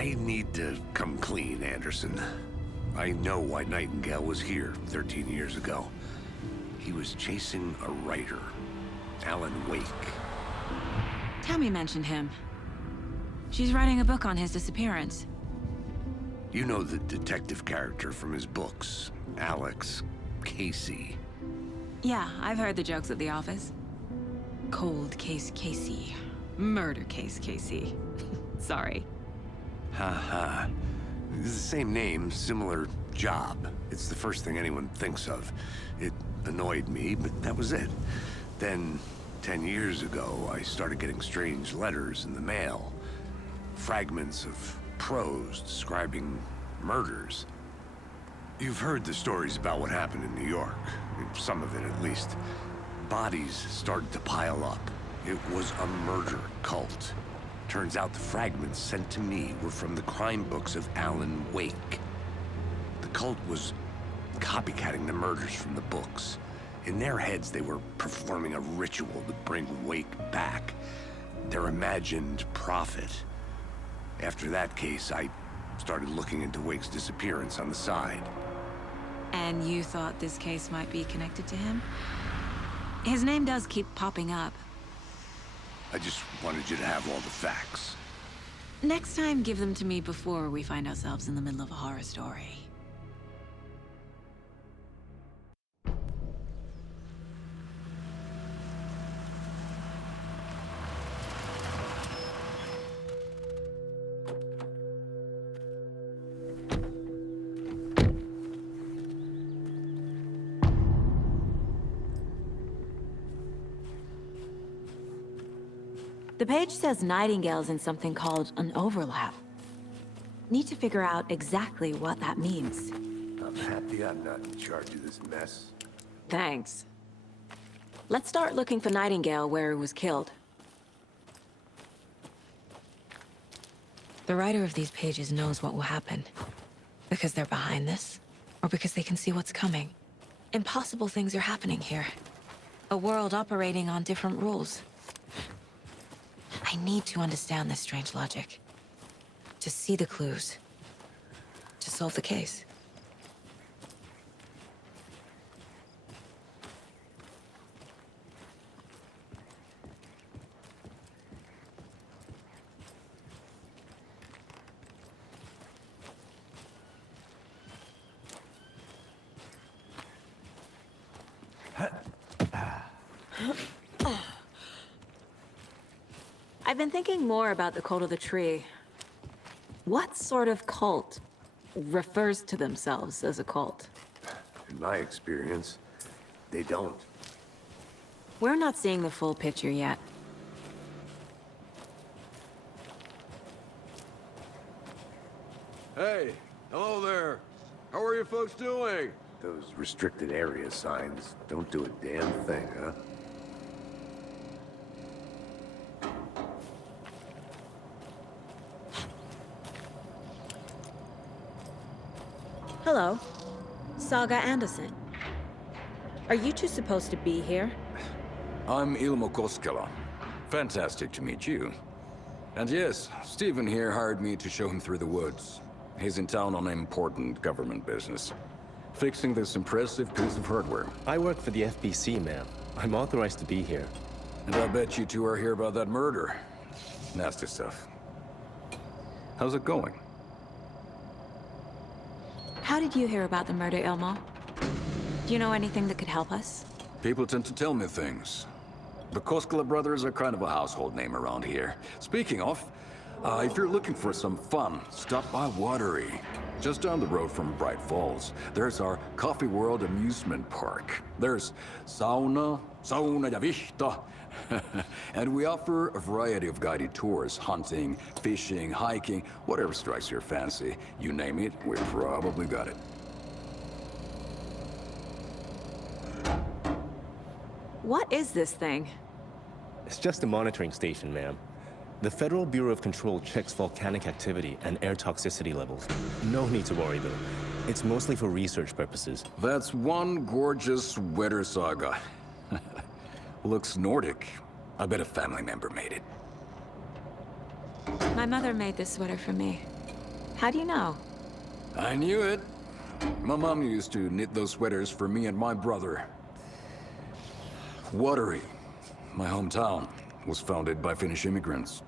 I need to come clean, Anderson. I know why Nightingale was here 13 years ago. He was chasing a writer, Alan Wake. Tammy mentioned him. She's writing a book on his disappearance. You know the detective character from his books, Alex Casey. Yeah, I've heard the jokes at the office. Cold case Casey. Murder case Casey. Sorry. Haha. It's the same name, similar job. It's the first thing anyone thinks of. It annoyed me, but that was it. Then, 10 years ago, I started getting strange letters in the mail. Fragments of prose describing murders. You've heard the stories about what happened in New York. Some of it, at least. Bodies started to pile up. It was a murder cult. Turns out the fragments sent to me were from the crime books of Alan Wake. The cult was copycatting the murders from the books. In their heads, they were performing a ritual to bring Wake back. Their imagined prophet. After that case, I started looking into Wake's disappearance on the side. And you thought this case might be connected to him? His name does keep popping up. I just wanted you to have all the facts. Next time, give them to me before we find ourselves in the middle of a horror story. The page says Nightingale's in something called an overlap. Need to figure out exactly what that means. I'm happy I'm not in charge of this mess. Thanks. Let's start looking for Nightingale where he was killed. The writer of these pages knows what will happen. Because they're behind this, or because they can see what's coming. Impossible things are happening here. A world operating on different rules. I need to understand this strange logic. To see the clues. To solve the case. I've been thinking more about the cult of the tree. What sort of cult refers to themselves as a cult? In my experience, they don't. We're not seeing the full picture yet. Hey, hello there. How are you folks doing? Those restricted area signs don't do a damn thing, huh? Hello. Saga Anderson. Are you two supposed to be here? I'm Ilmo Koskela. Fantastic to meet you. And yes, Stephen here hired me to show him through the woods. He's in town on important government business. Fixing this impressive piece of hardware. I work for the FBC, ma'am. I'm authorized to be here. And I bet you two are here about that murder. Nasty stuff. How's it going? How did you hear about the murder, Ilmo? Do you know anything that could help us? People tend to tell me things. The Koskela brothers are kind of a household name around here. Speaking of, if you're looking for some fun, stop by Watery. Just down the road from Bright Falls, there's our Coffee World amusement park. There's sauna ja vihta. And we offer a variety of guided tours, hunting, fishing, hiking, whatever strikes your fancy. You name it, we probably got it. What is this thing? It's just a monitoring station, ma'am. The Federal Bureau of Control checks volcanic activity and air toxicity levels. No need to worry, though. It's mostly for research purposes. That's one gorgeous weather saga. Looks Nordic. I bet a family member made it. My mother made this sweater for me. How do you know? I knew it. My mom used to knit those sweaters for me and my brother. Watery, my hometown, was founded by Finnish immigrants.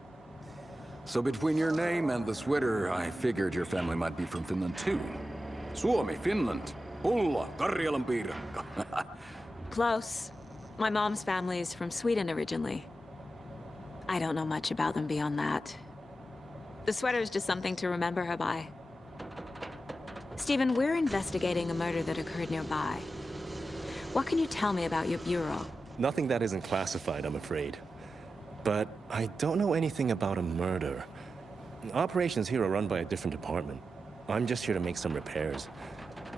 So between your name and the sweater, I figured your family might be from Finland too. Suomi, Finland. Pulla, Karjalan piirakka. Close. My mom's family is from Sweden originally. I don't know much about them beyond that. The sweater's just something to remember her by. Stephen, we're investigating a murder that occurred nearby. What can you tell me about your bureau? Nothing that isn't classified, I'm afraid. But I don't know anything about a murder. Operations here are run by a different department. I'm just here to make some repairs.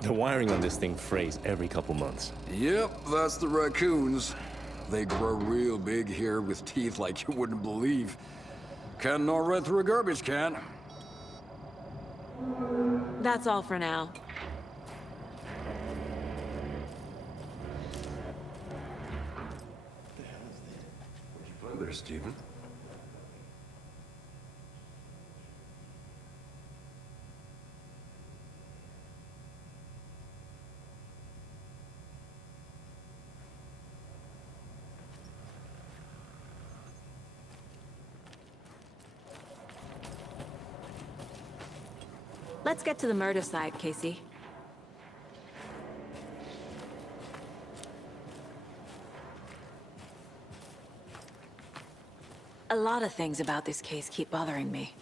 The wiring on this thing frays every couple months. Yep, that's the raccoons. They grow real big here with teeth like you wouldn't believe. Can't gnaw right through a garbage can. That's all for now. What'd you find there, Stephen? Let's get to the murder site, Casey. A lot of things about this case keep bothering me.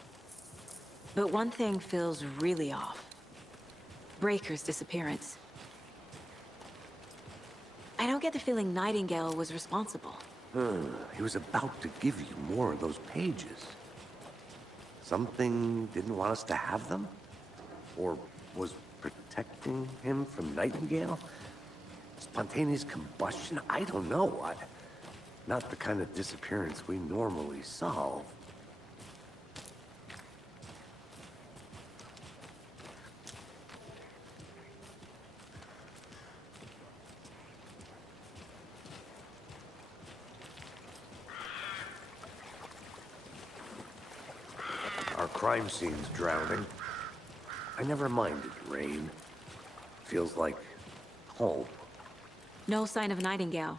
But one thing feels really off. Breaker's disappearance. I don't get the feeling Nightingale was responsible. He was about to give you more of those pages. Something didn't want us to have them? Or was protecting him from Nightingale? Spontaneous combustion? I don't know. Not the kind of disappearance we normally solve. Our crime scene's drowning. I never minded rain. Feels like home. No sign of Nightingale.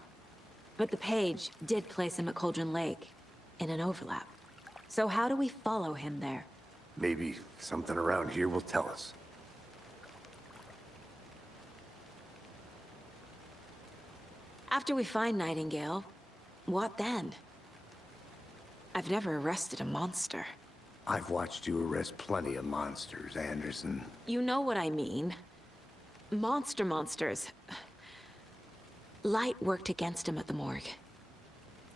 But the page did place him at Cauldron Lake, in an overlap. So how do we follow him there? Maybe something around here will tell us. After we find Nightingale, what then? I've never arrested a monster. I've watched you arrest plenty of monsters, Anderson. You know what I mean. Monsters. Light worked against him at the morgue.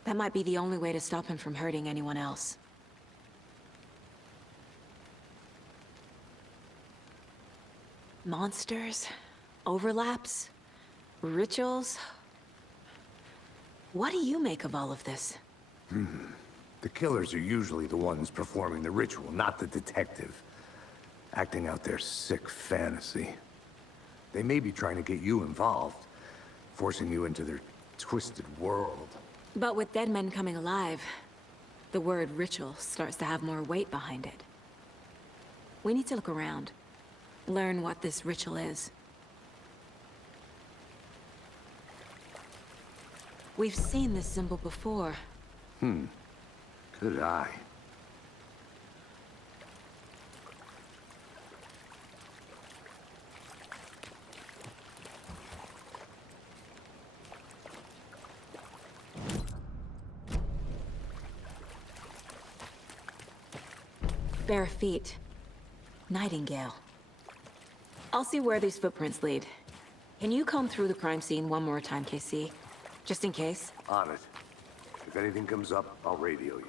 That might be the only way to stop him from hurting anyone else. Monsters? Overlaps? Rituals? What do you make of all of this? The killers are usually the ones performing the ritual, not the detective. Acting out their sick fantasy. They may be trying to get you involved, forcing you into their twisted world. But with dead men coming alive, the word ritual starts to have more weight behind it. We need to look around. Learn what this ritual is. We've seen this symbol before. Good eye. Bare feet. Nightingale. I'll see where these footprints lead. Can you comb through the crime scene one more time, KC? Just in case? On it. If anything comes up, I'll radio you.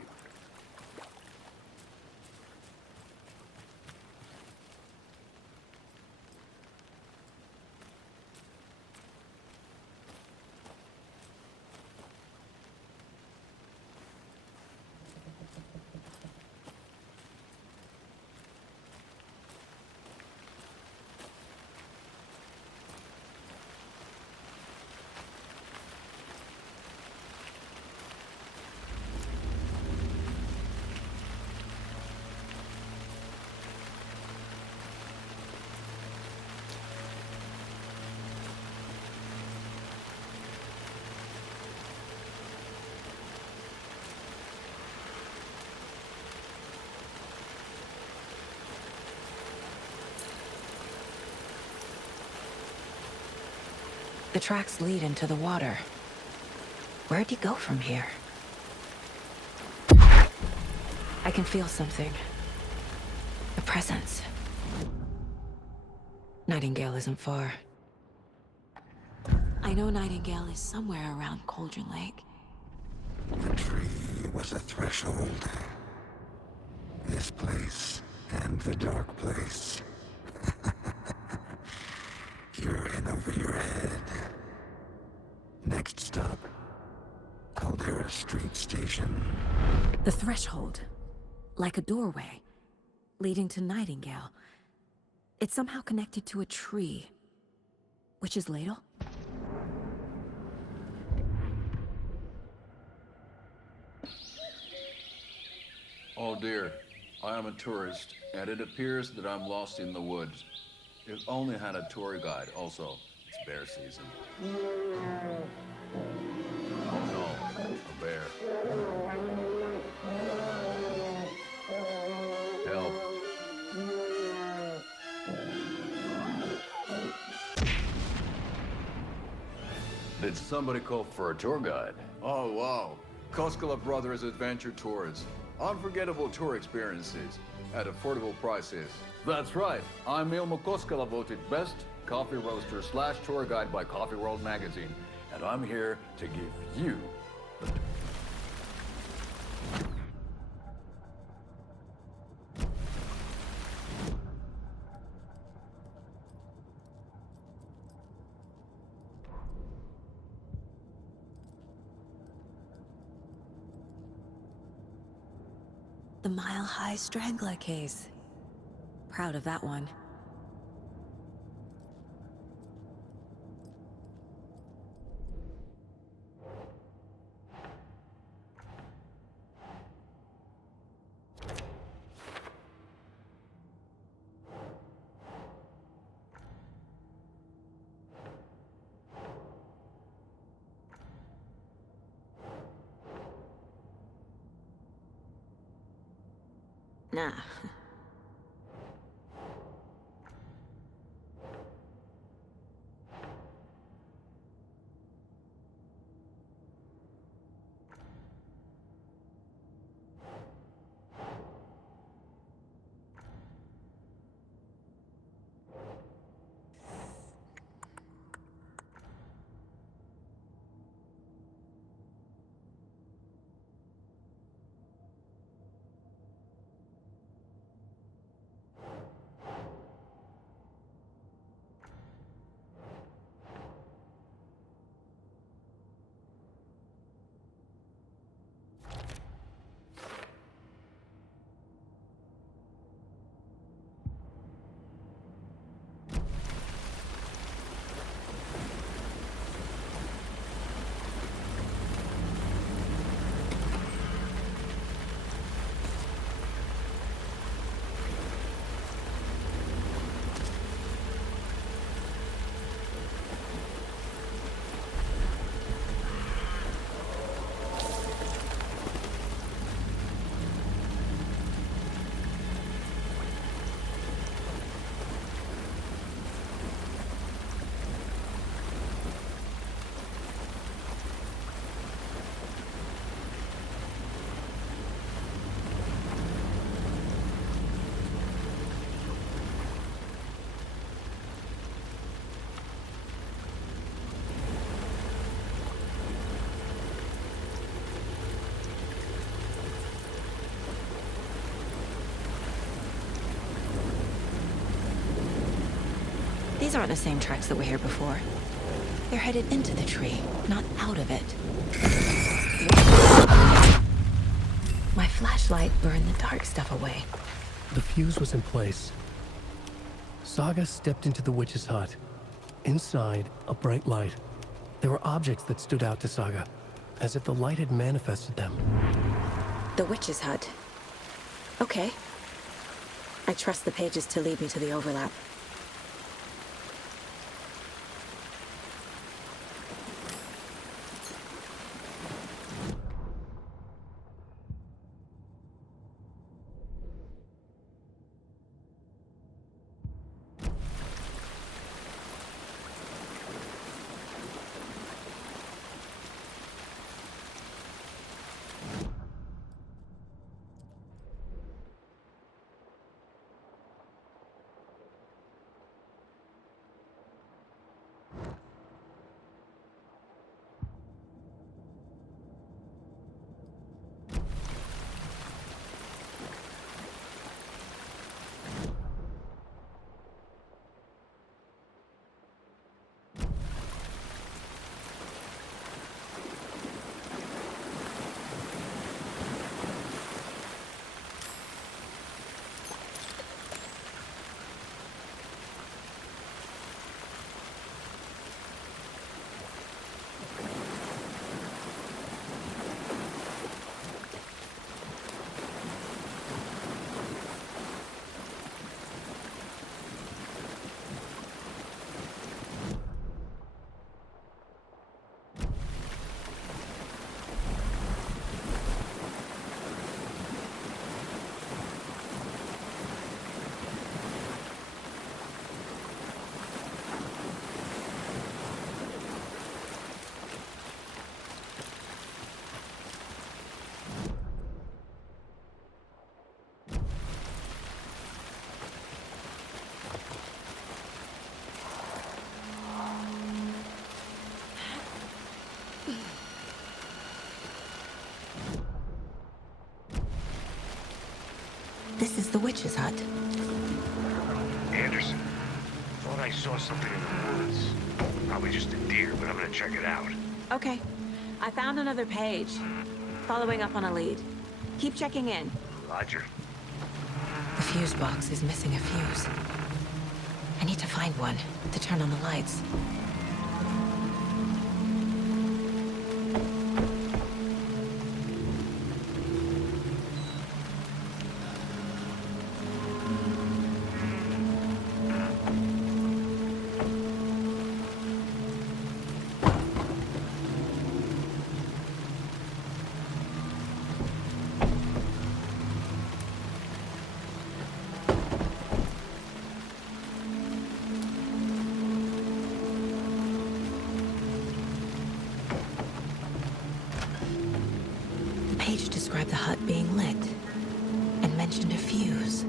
The tracks lead into the water. Where'd he go from here? I can feel something. A presence. Nightingale isn't far. I know Nightingale is somewhere around Cauldron Lake. The tree was a threshold. This place and the dark place. You're in over your head. Next stop, Caldera Street Station. The threshold. Like a doorway. Leading to Nightingale. It's somehow connected to a tree. Witch's Ladle? Oh dear, I am a tourist, and it appears that I'm lost in the woods. If only had a tour guide. Also, it's bear season. Oh no, a bear. Help. Did somebody call for a tour guide? Oh wow, Koskela Brothers Adventure Tours. Unforgettable tour experiences at affordable prices. That's right. I'm Ilmo Koskela, voted best coffee roaster / tour guide by Coffee World magazine, and I'm here to give you the The Mile High Strangler case. Proud of that one. Nah. These aren't the same tracks that were here before. They're headed into the tree, not out of it. My flashlight burned the dark stuff away. The fuse was in place. Saga stepped into the witch's hut. Inside, a bright light. There were objects that stood out to Saga, as if the light had manifested them. The witch's hut. Okay. I trust the pages to lead me to the overlap. This is the witch's hut. Anderson, thought I saw something in the woods. Probably just a deer, but I'm gonna check it out. Okay. I found another page. Following up on a lead. Keep checking in. Roger. The fuse box is missing a fuse. I need to find one to turn on the lights. The page described the hut being lit and mentioned a fuse.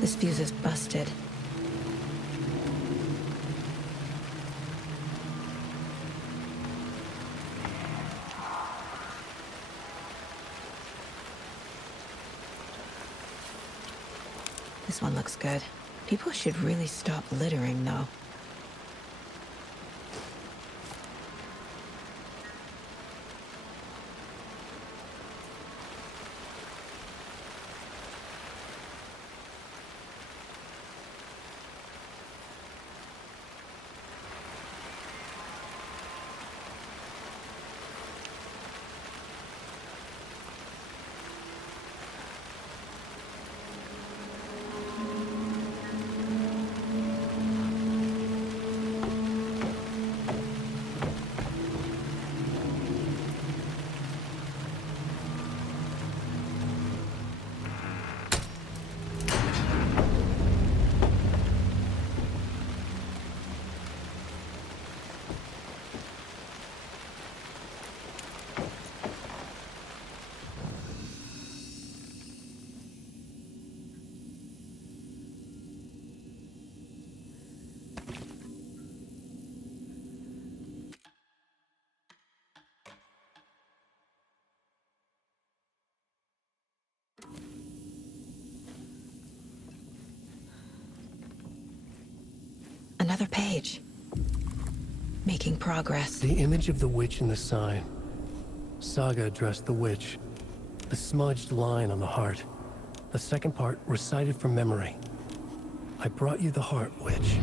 This fuse is busted. This one looks good. People should really stop littering, though. Another page. Making progress. The image of the witch in the sign. Saga addressed the witch. The smudged line on the heart. The second part recited from memory. I brought you the heart, witch.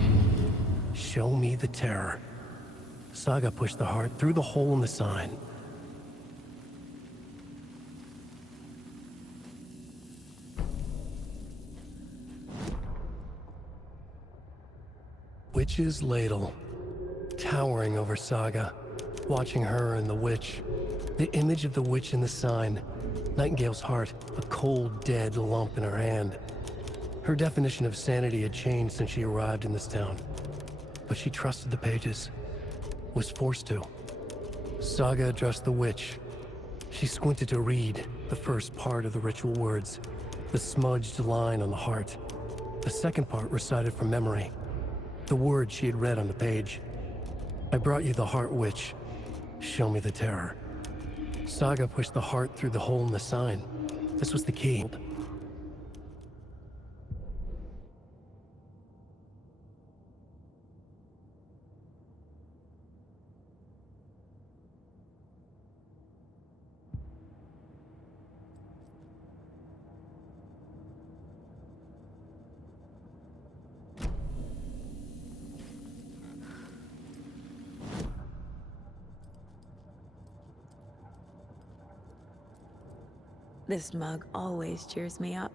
Show me the terror. Saga pushed the heart through the hole in the sign. Witch's ladle, towering over Saga, watching her and the witch. The image of the witch in the sign. Nightingale's heart, a cold, dead lump in her hand. Her definition of sanity had changed since she arrived in this town. But she trusted the pages. Was forced to. Saga addressed the witch. She squinted to read the first part of the ritual words. the smudged line on the heart. The second part recited from memory, the words she had read on the page. I brought you the heart witch. Show me the terror. Saga pushed the heart through the hole in the sign. This was the key. This mug always cheers me up.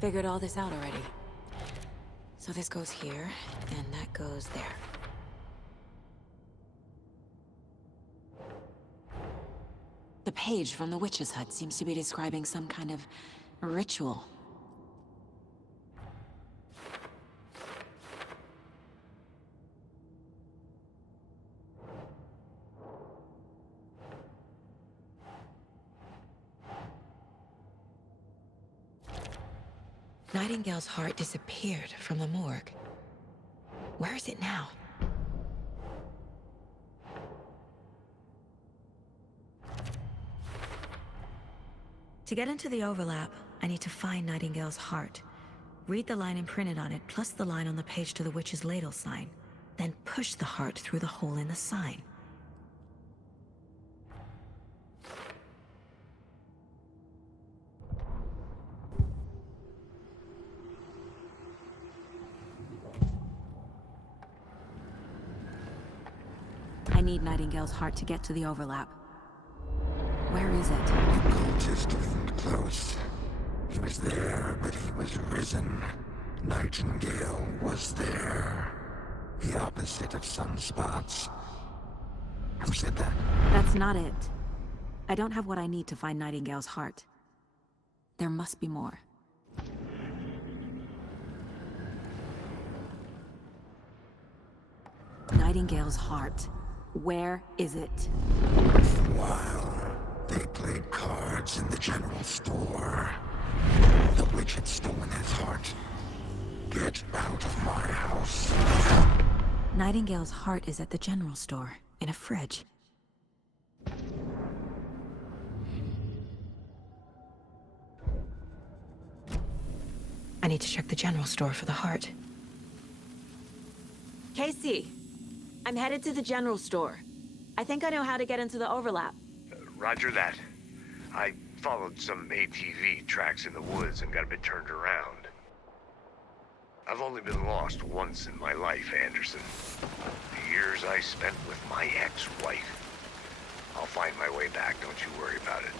Figured all this out already. So this goes here, and that goes there. The page from the witch's hut seems to be describing some kind of ritual. Nightingale's heart disappeared from the morgue. Where is it now? To get into the overlap, I need to find Nightingale's heart. Read the line imprinted on it, plus the line on the page to the witch's ladle sign. Then push the heart through the hole in the sign. I need Nightingale's heart to get to the overlap. Where is it? The cultist leaned close. He was there, but he was risen. Nightingale was there. The opposite of sunspots. Who said that? That's not it. I don't have what I need to find Nightingale's heart. There must be more. Nightingale's heart. Where is it? While they played cards in the general store, the witch had stolen his heart. Get out of my house. Nightingale's heart is at the general store, in a fridge. I need to check the general store for the heart. Casey! I'm headed to the general store. I think I know how to get into the overlap. Roger that. I followed some ATV tracks in the woods and got a bit turned around. I've only been lost once in my life, Anderson. The years I spent with my ex-wife. I'll find my way back, don't you worry about it.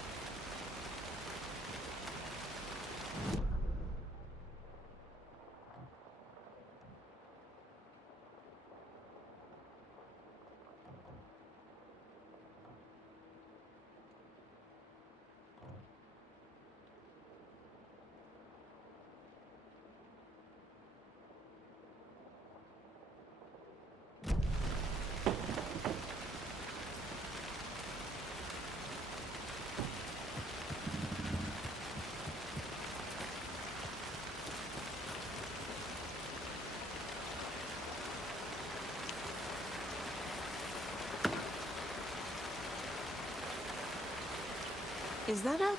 Is that a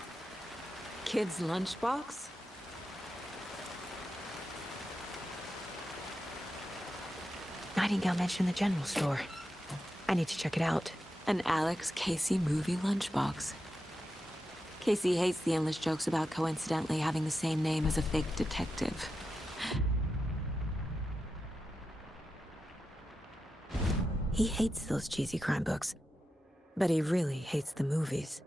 kid's lunchbox? Nightingale mentioned the general store. I need to check it out. An Alex Casey movie lunchbox. Casey hates the endless jokes about coincidentally having the same name as a fake detective. He hates those cheesy crime books, but he really hates the movies.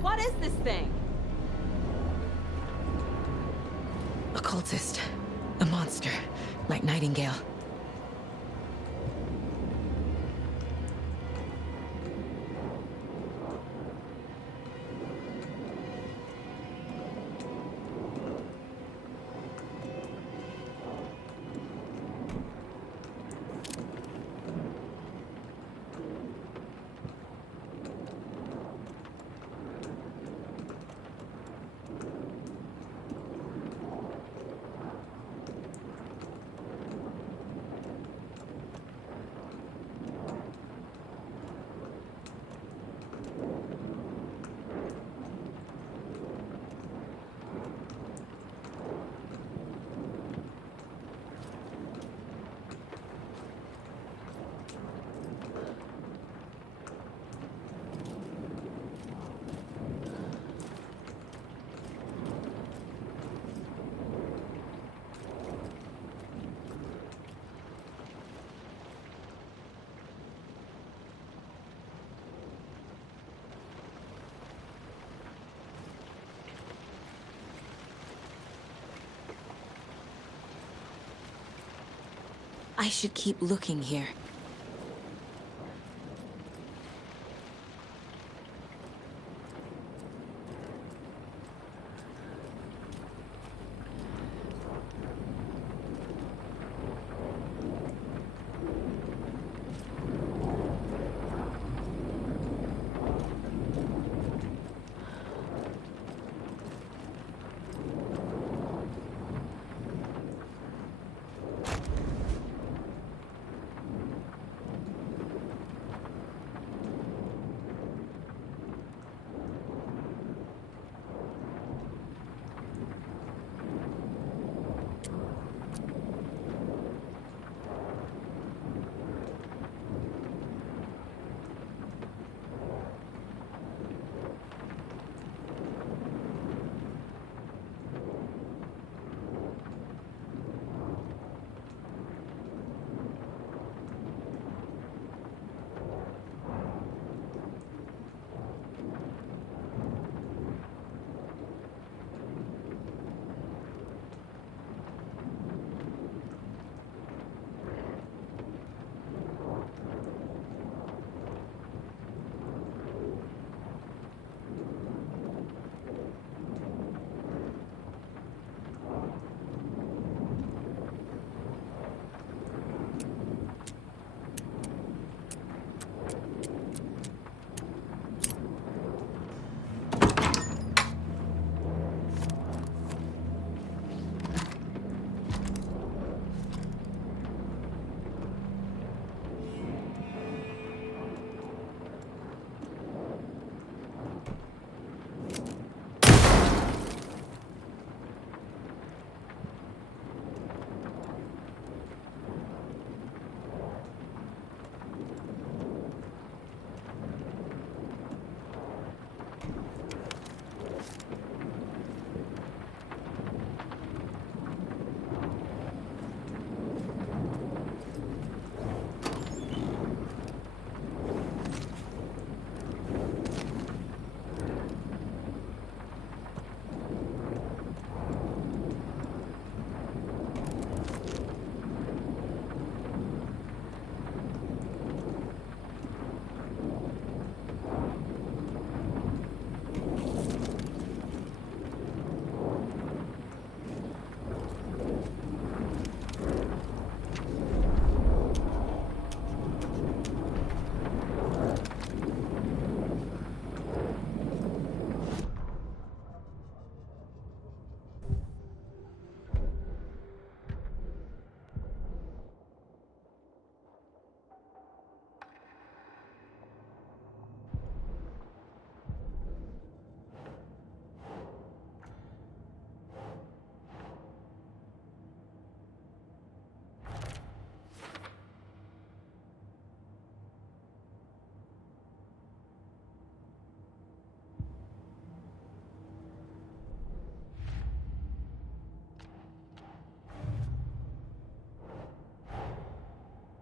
What is this thing? A cultist. A monster. Like Nightingale. I should keep looking here.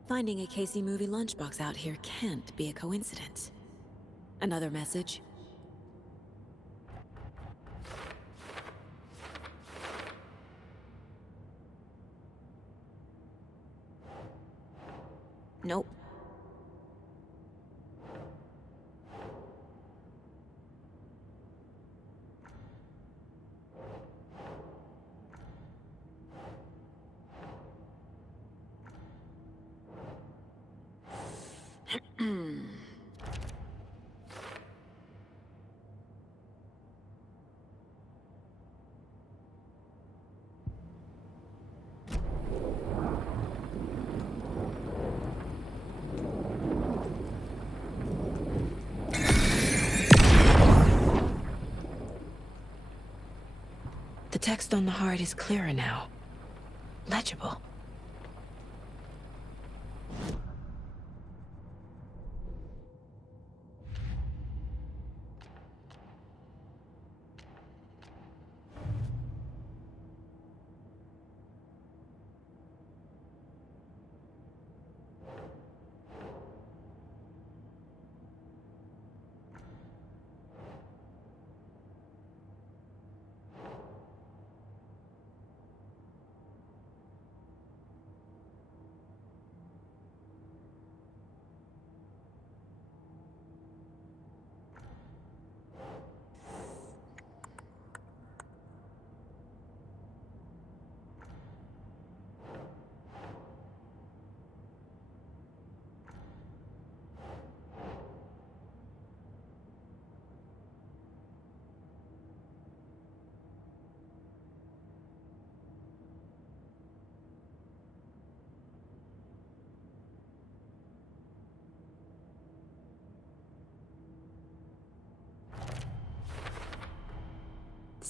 Finding a Casey movie lunchbox out here can't be a coincidence. Another message? Nope. The text on the heart is clearer now. Legible.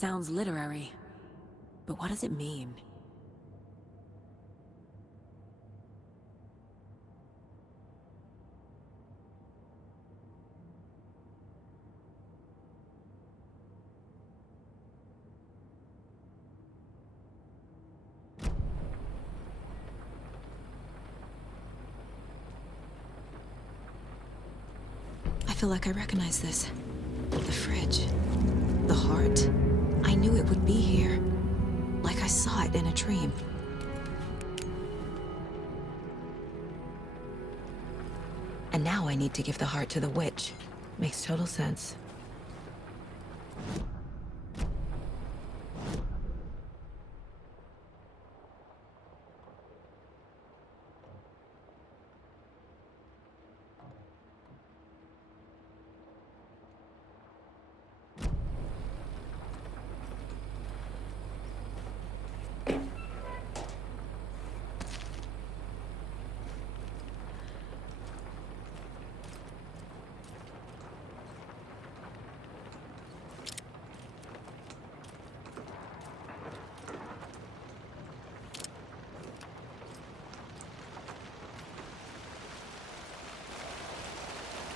Sounds literary. But what does it mean? I feel like I recognize this. The fridge. The heart. I knew it would be here. Like I saw it in a dream. And now I need to give the heart to the witch. Makes total sense.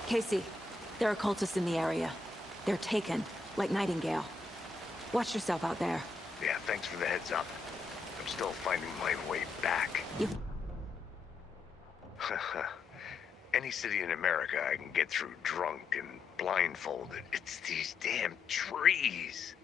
Casey, there are cultists in the area. They're taken, like Nightingale. Watch yourself out there. Yeah, thanks for the heads up. I'm still finding my way back. You... Any city in America I can get through drunk and blindfolded. It's these damn trees.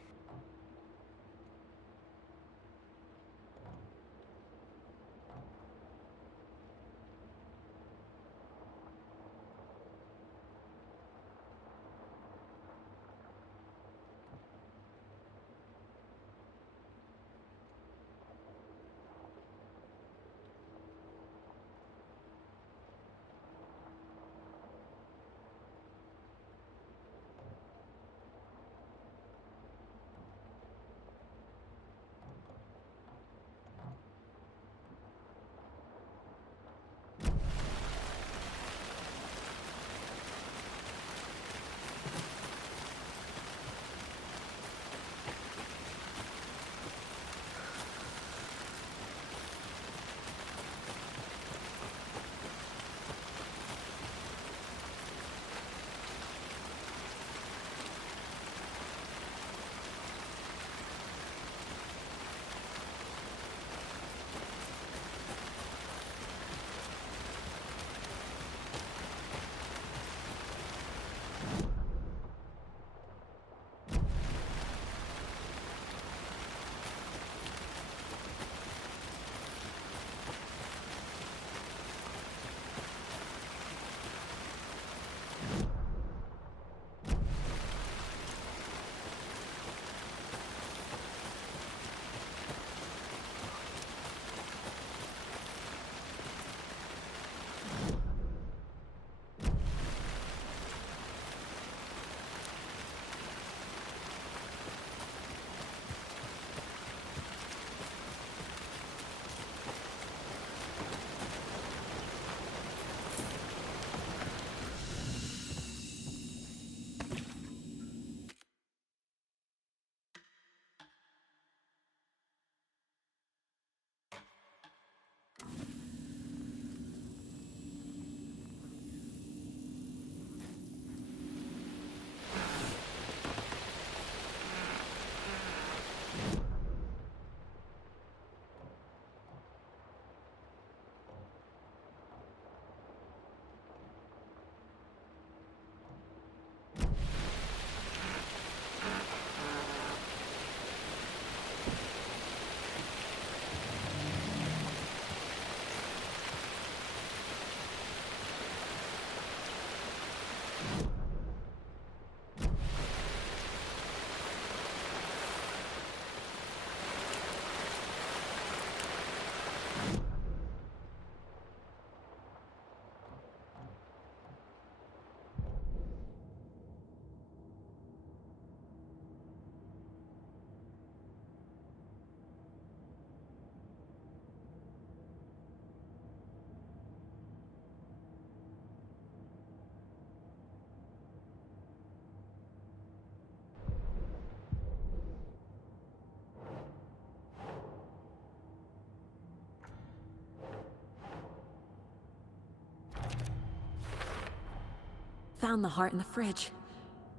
Found the heart in the fridge.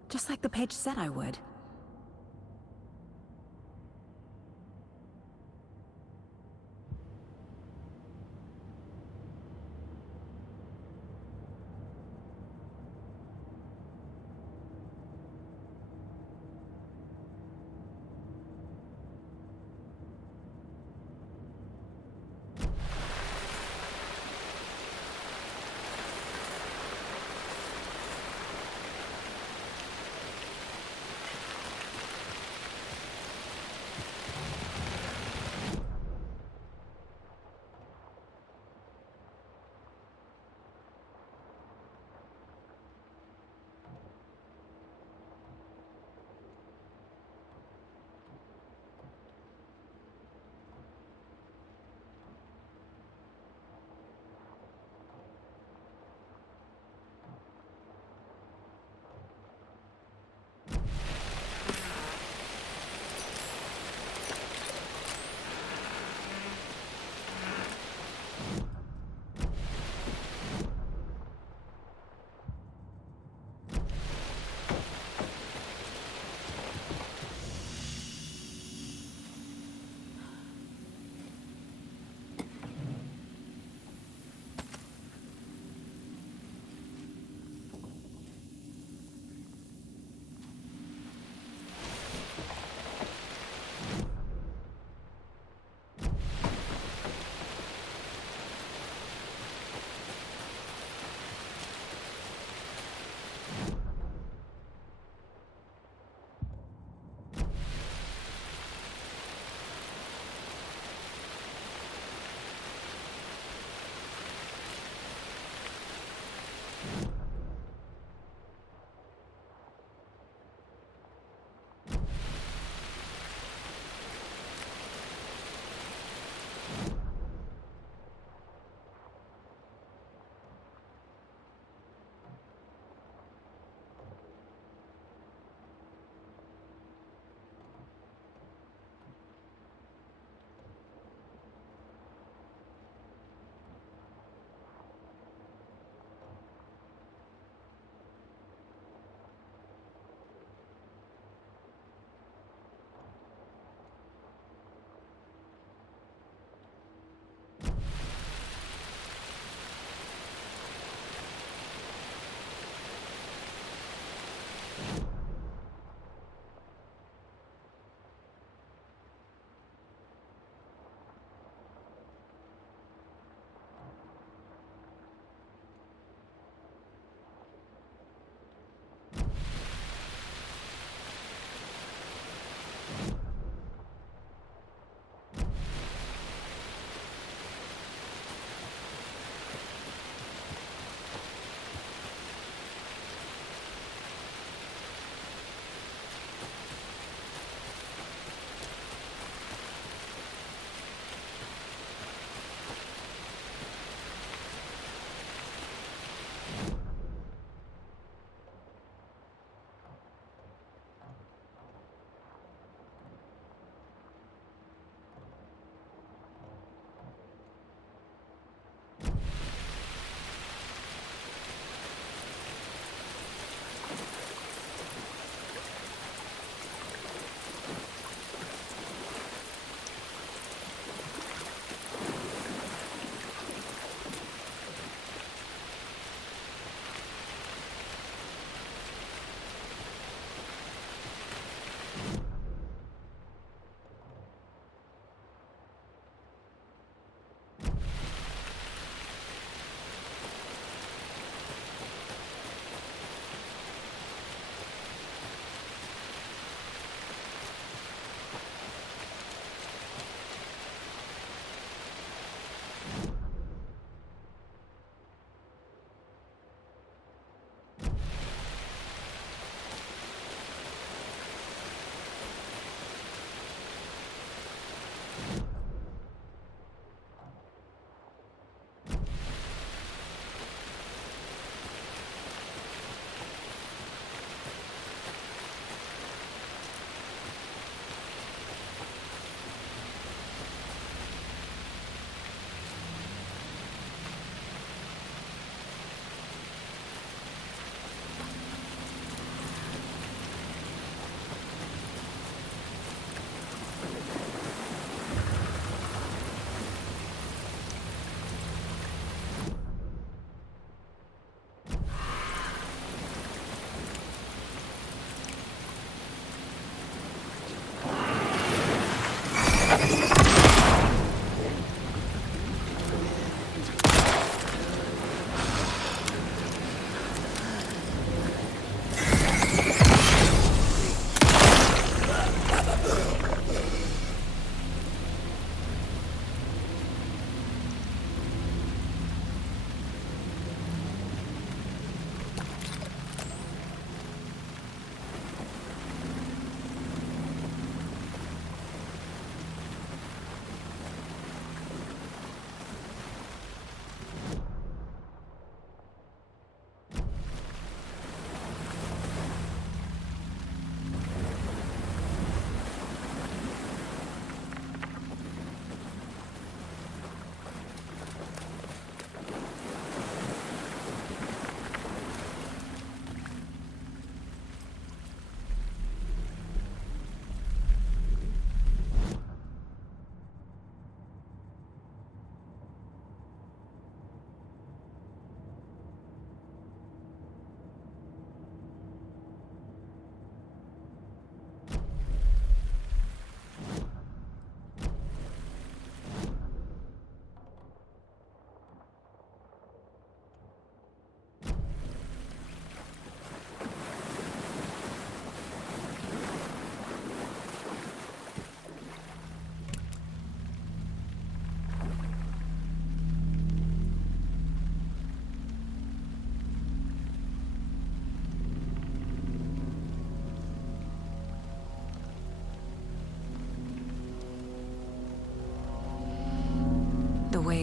Just like the page said I would.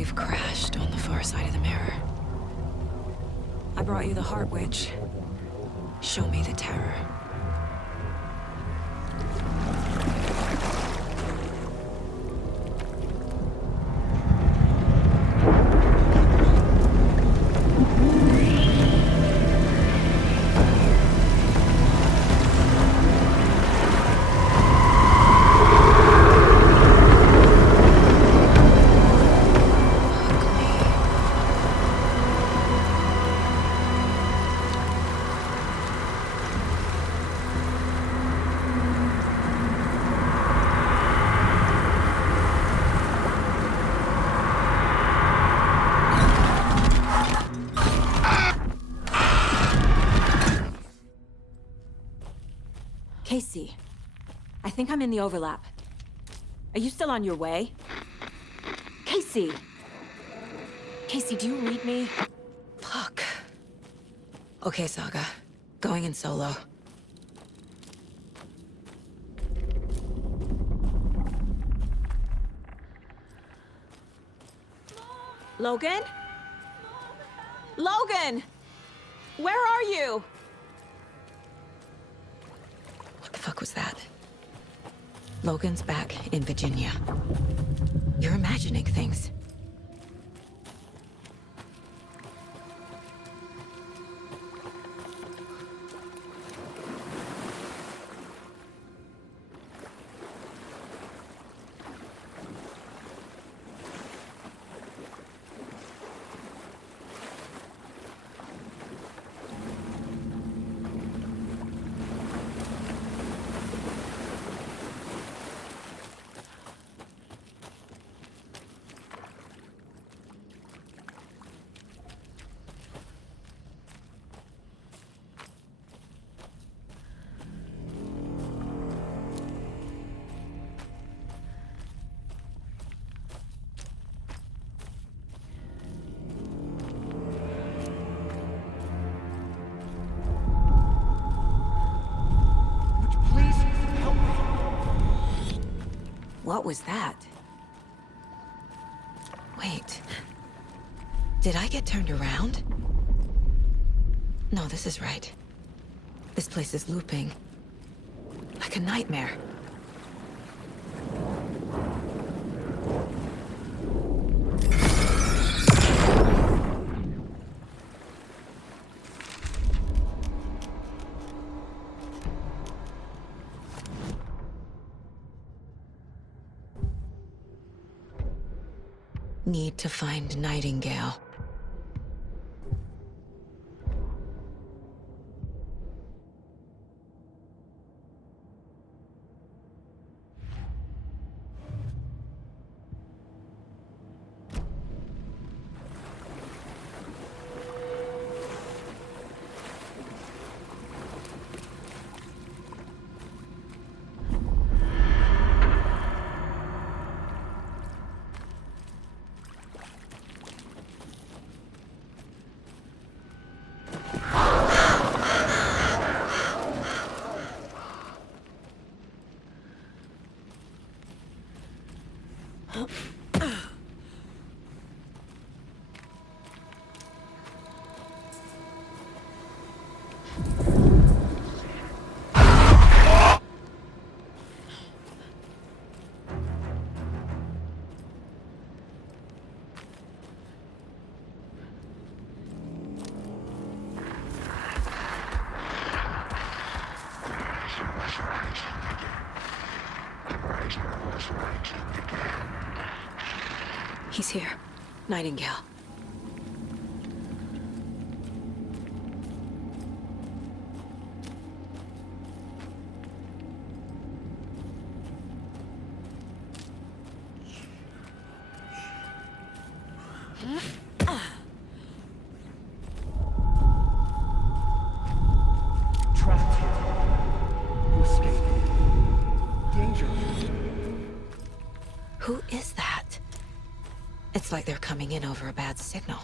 You've crashed on the far side of the mirror. I brought you the Heart Witch. Show me the terror. Casey, I think I'm in the overlap. Are you still on your way? Casey! Casey, do you read me? Fuck. Okay, Saga. Going in solo. Logan? Logan! Where are you? What the fuck was that? Logan's back in Virginia. You're imagining things. What was that? Wait. Did I get turned around? No, this is right. This place is looping. Like a nightmare. Need to find Nightingale. He's here. Nightingale. Trapped here. To escape. Danger. Who is that? It's like they're coming in over a bad signal.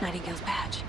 Nightingale's badge.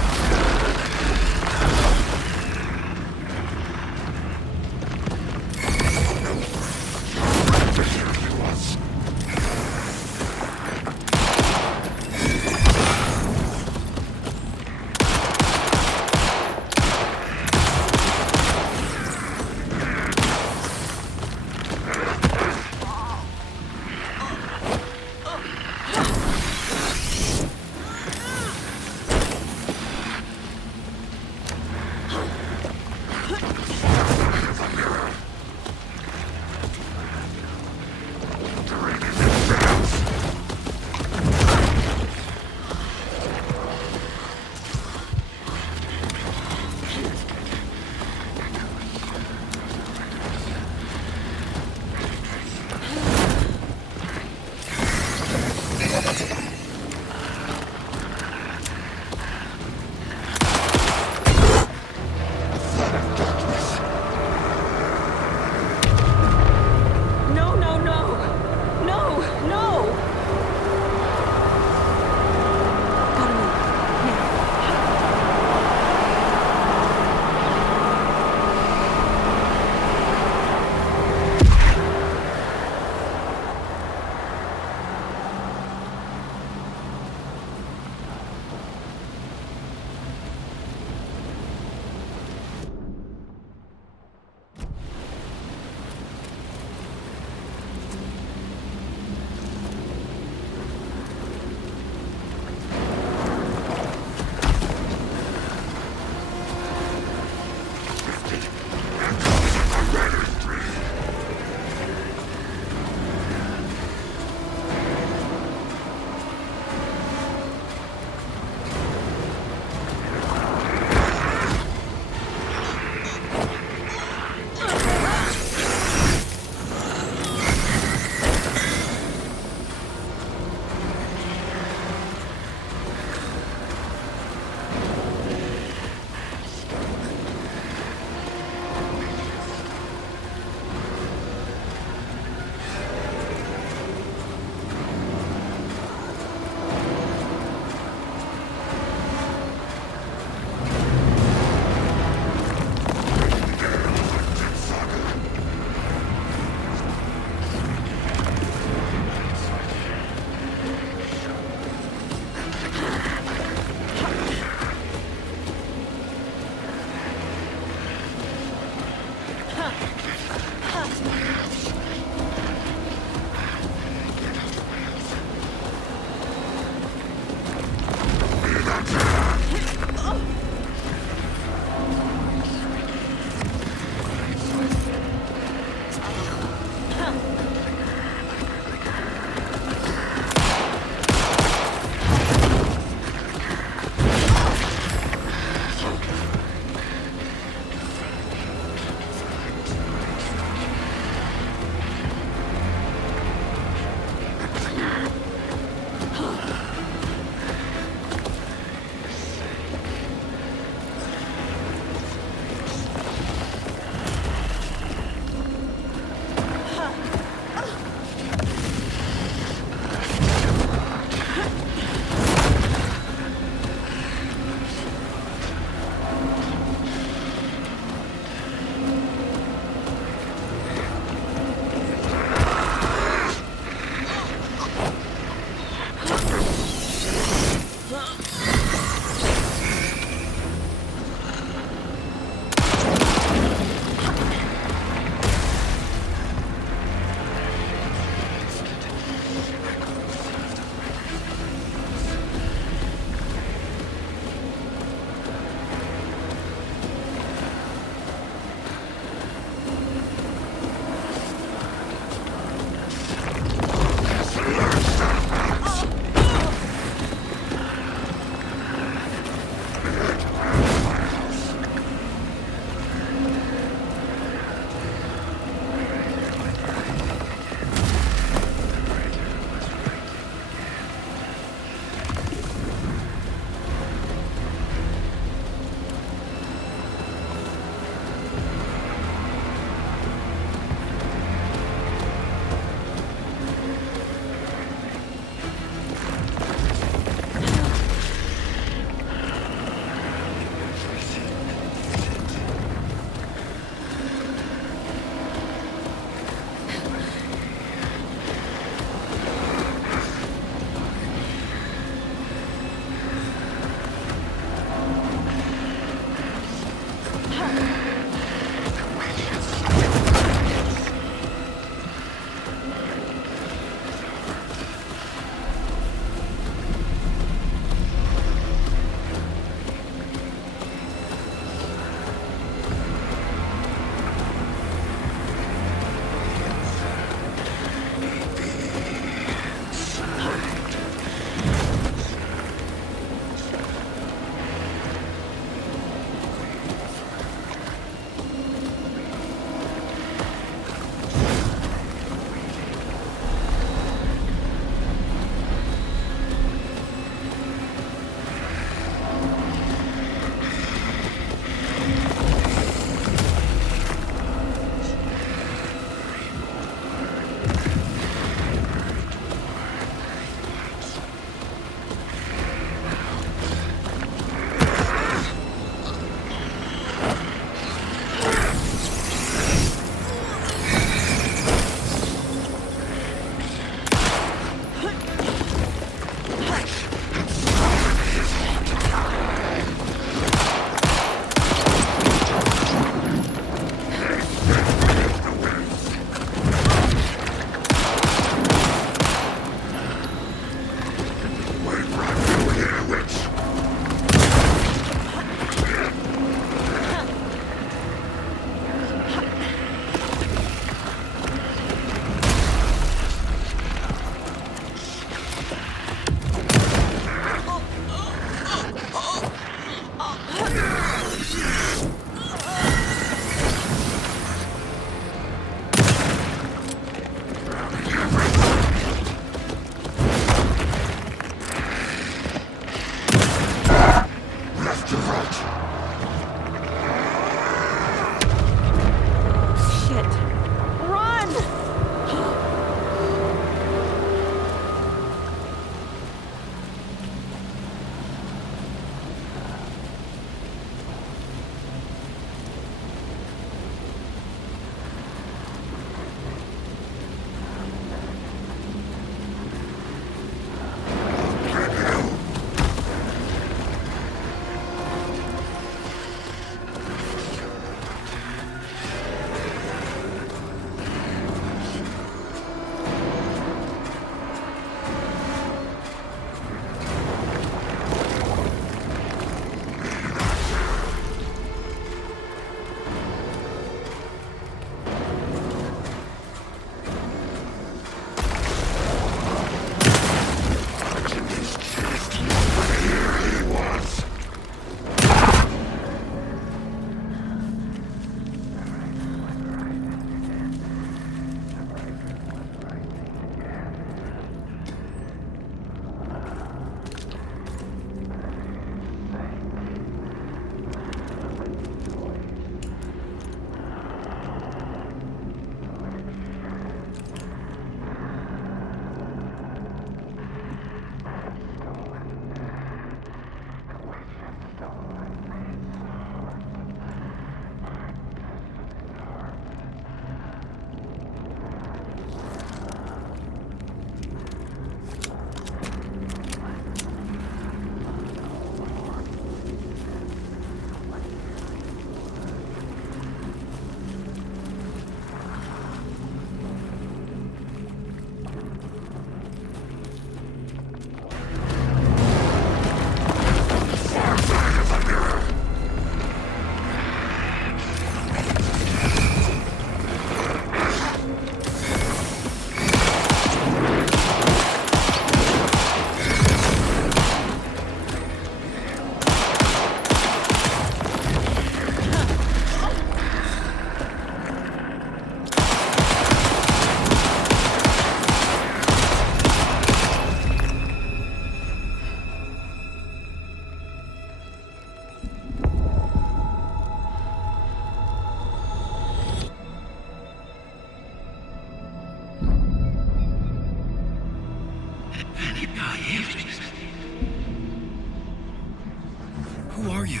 Who are you?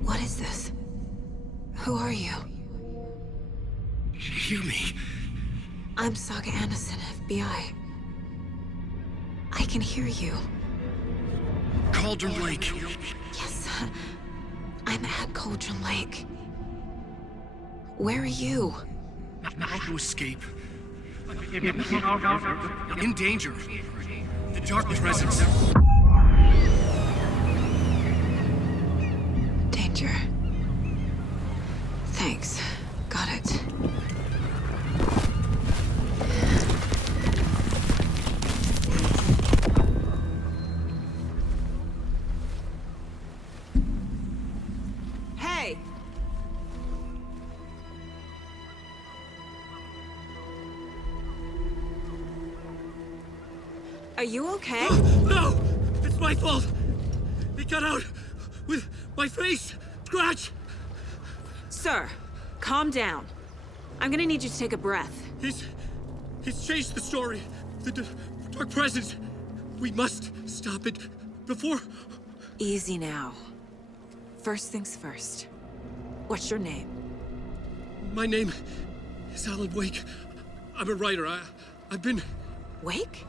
What is this? Who are you? Hear me. I'm Saga Anderson, FBI. I can hear you. Cauldron Lake. Yes. I'm at Cauldron Lake. Where are you? How to escape. In danger. The dark presence. Danger. Thanks. Got it. Hey! Are you okay? No! It's my fault! He got out with my face! Scratch! Sir, calm down. I'm gonna need you to take a breath. He's changed the story. The dark presence. We must stop it before... Easy now. First things first. What's your name? My name is Alan Wake. I'm a writer. I've been... Wake?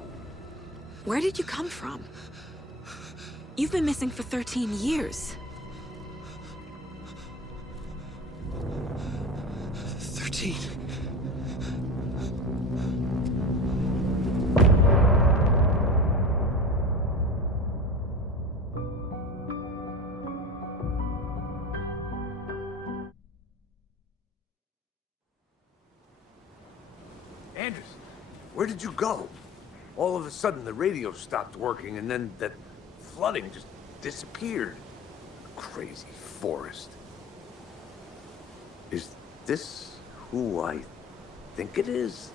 Where did you come from? You've been missing for 13 years. 13. Anderson, where did you go? All of a sudden, the radio stopped working, and then that flooding just disappeared. Crazy forest. Is this who I think it is?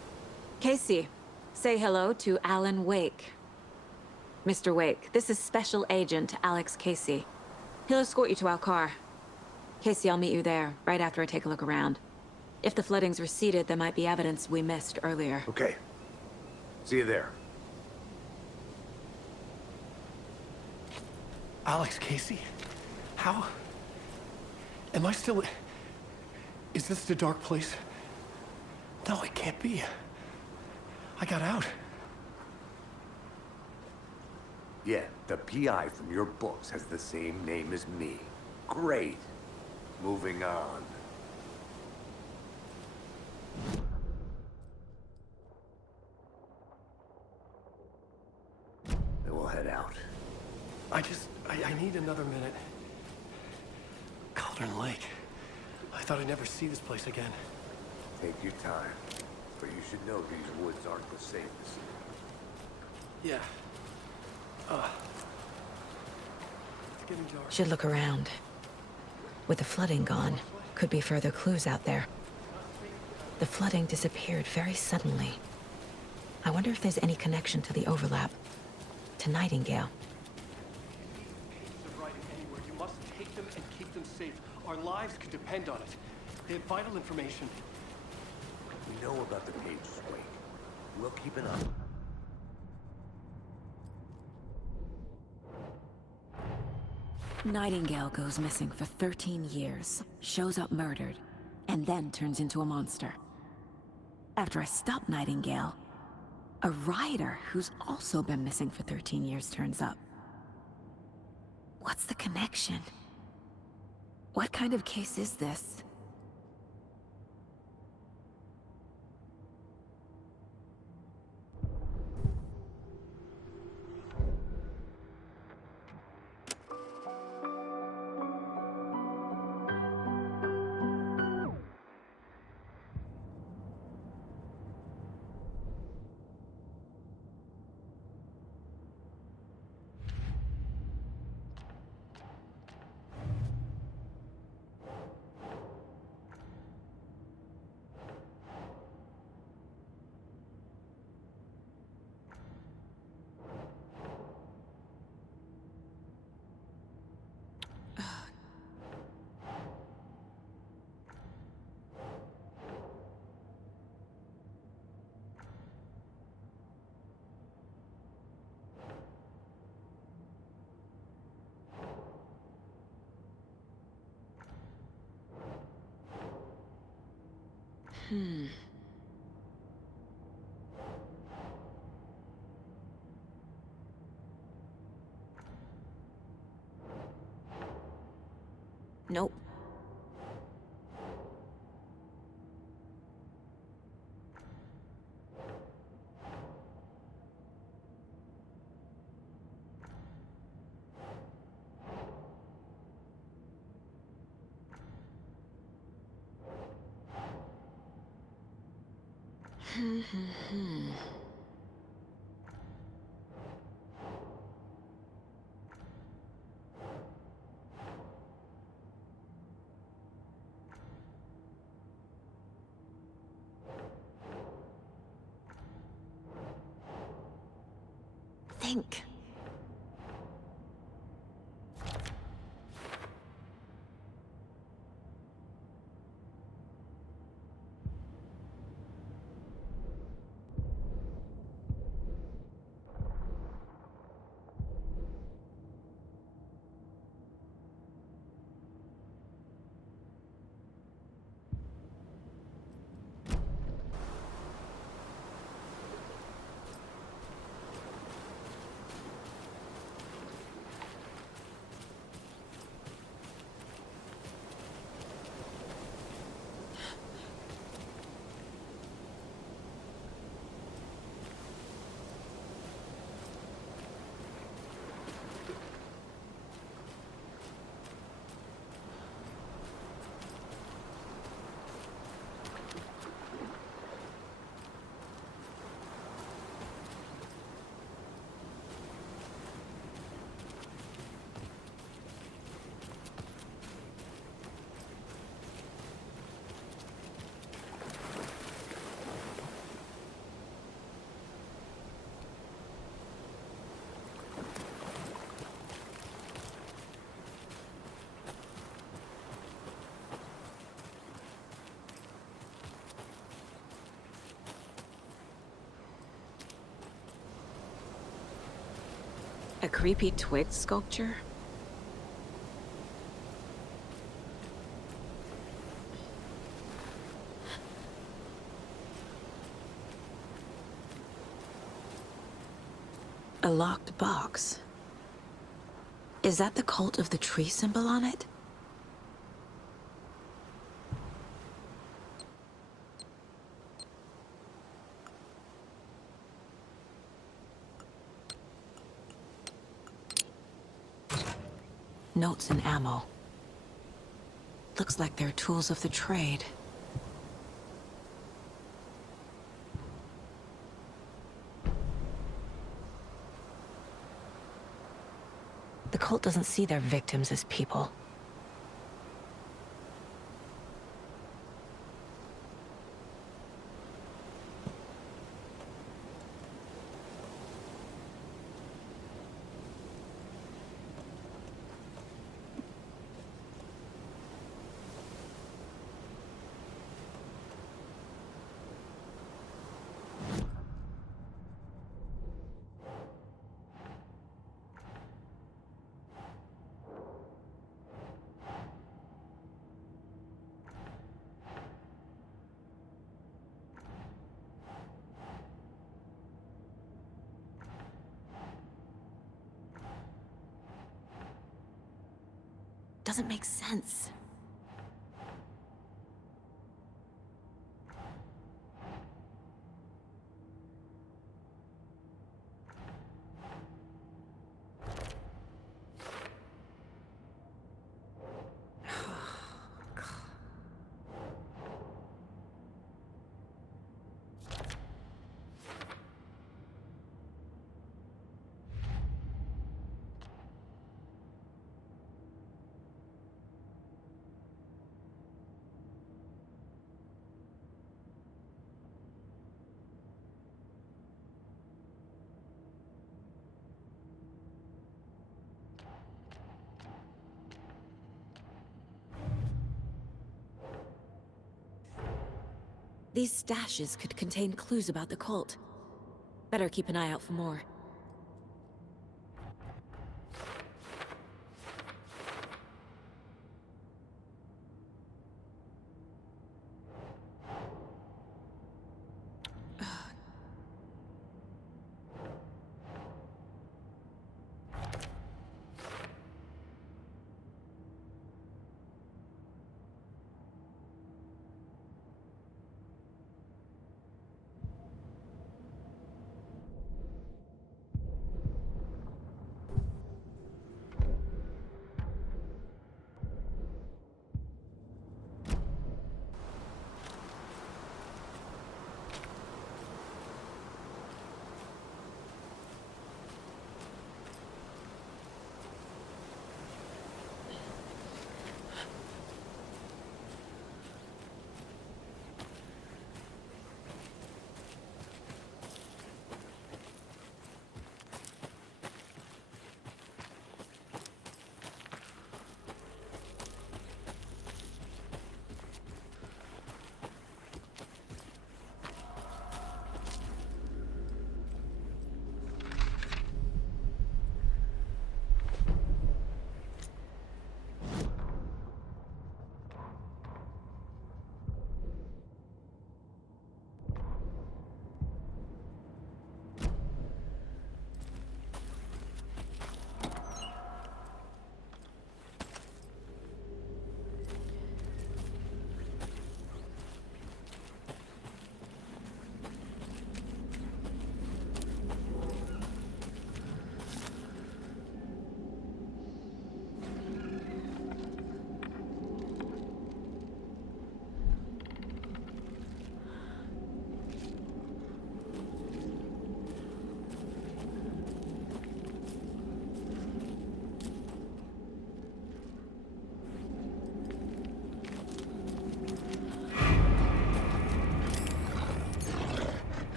Casey, say hello to Alan Wake. Mr. Wake, this is Special Agent Alex Casey. He'll escort you to our car. Casey, I'll meet you there, right after I take a look around. If the flooding's receded, there might be evidence we missed earlier. Okay. See you there. Alex Casey? How? Am I still... Is this the dark place? No, it can't be. I got out. Yeah, the PI from your books has the same name as me. Great. Moving on. Then we'll head out. I need another minute. Cauldron Lake. I thought I'd never see this place again. Take your time. But you should know these woods aren't the safest. Yeah. It's getting dark. Should look around. With the flooding gone, could be further clues out there. The flooding disappeared very suddenly. I wonder if there's any connection to the overlap. To Nightingale. Pages of writing anywhere. You must take them and keep them safe. Our lives could depend on it. They have vital information. We know about the pages, Wake. We'll keep an eye. Nightingale goes missing for 13 years, shows up murdered, and then turns into a monster. After I stop Nightingale, a writer who's also been missing for 13 years turns up. What's the connection? What kind of case is this? No Think. A creepy twig sculpture? A locked box. Is that the cult of the tree symbol on it? Notes and ammo. Looks like they're tools of the trade. The cult doesn't see their victims as people. Doesn't make sense. These stashes could contain clues about the cult. Better keep an eye out for more.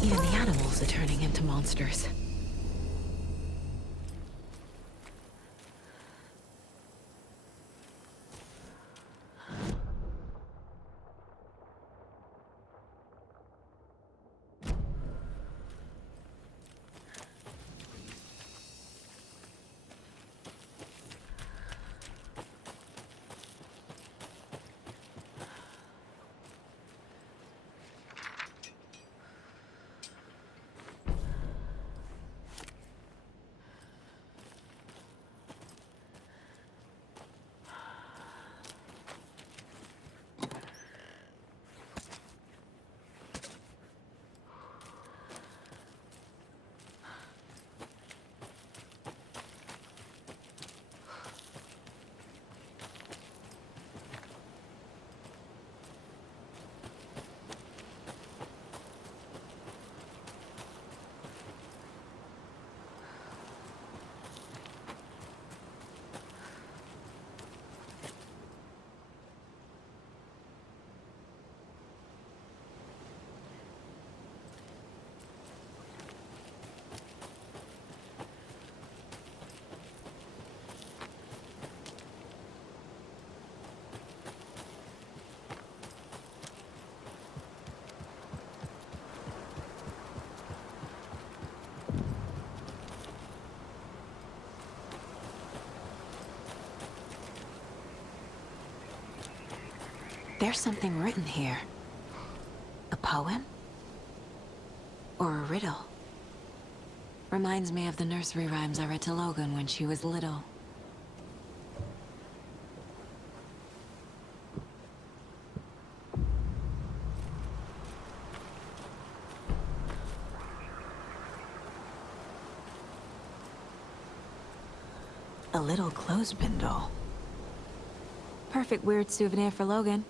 Even the animals are turning into monsters. There's something written here. A poem? Or a riddle? Reminds me of the nursery rhymes I read to Logan when she was little. A little clothespin doll. Perfect weird souvenir for Logan.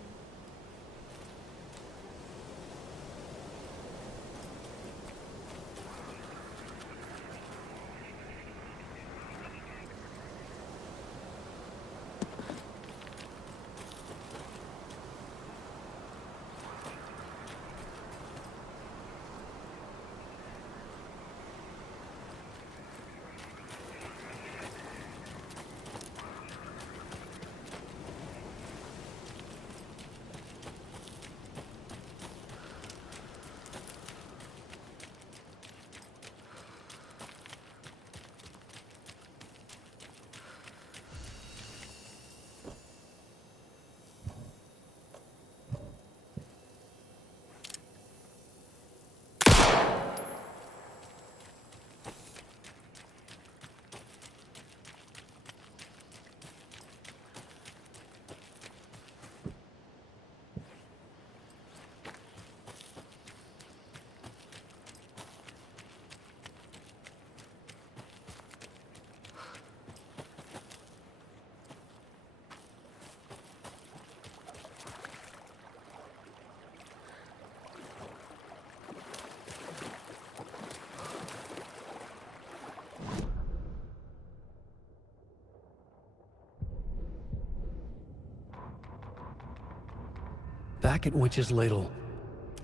Back at Witch's Ladle,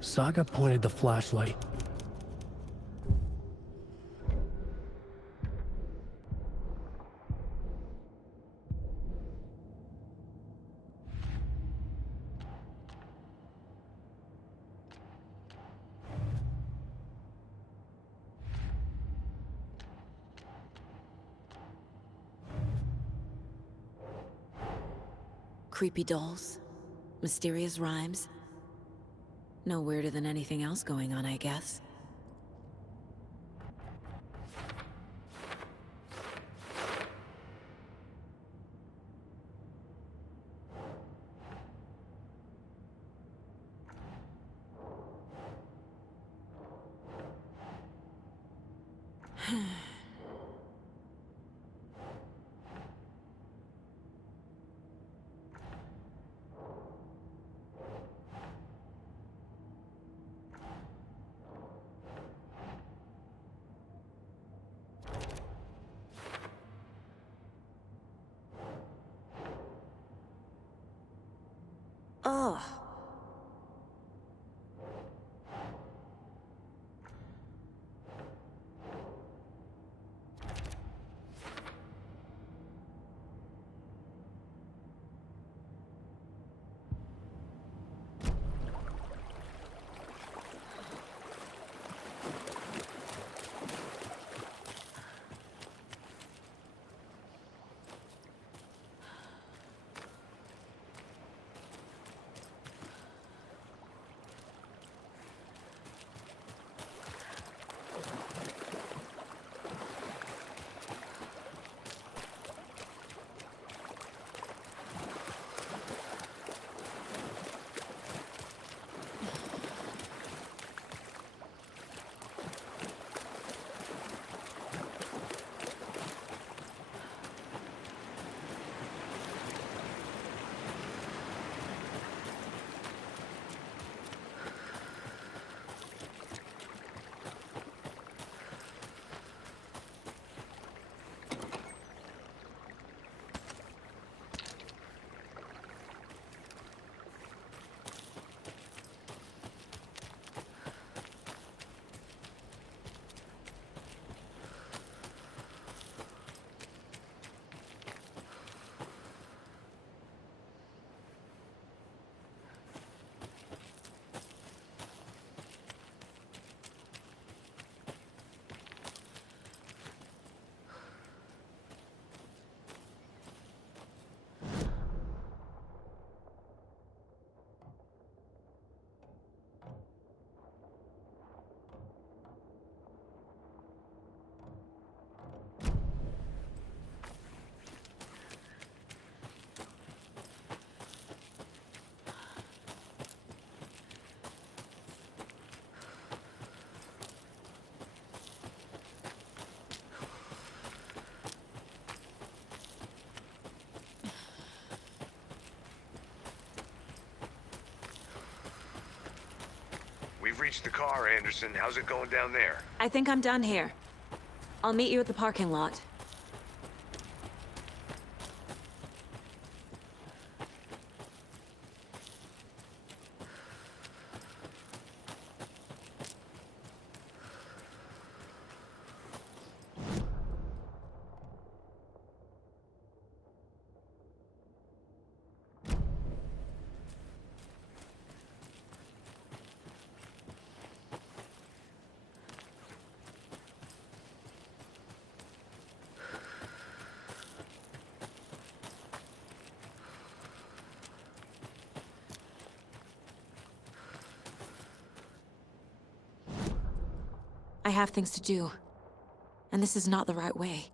Saga pointed the flashlight. Creepy dolls. Mysterious rhymes. No weirder than anything else going on, I guess. Ugh. we've reached the car, Anderson. How's it going down there? I think I'm done here. I'll meet you at the parking lot. I have things to do, and this is not the right way.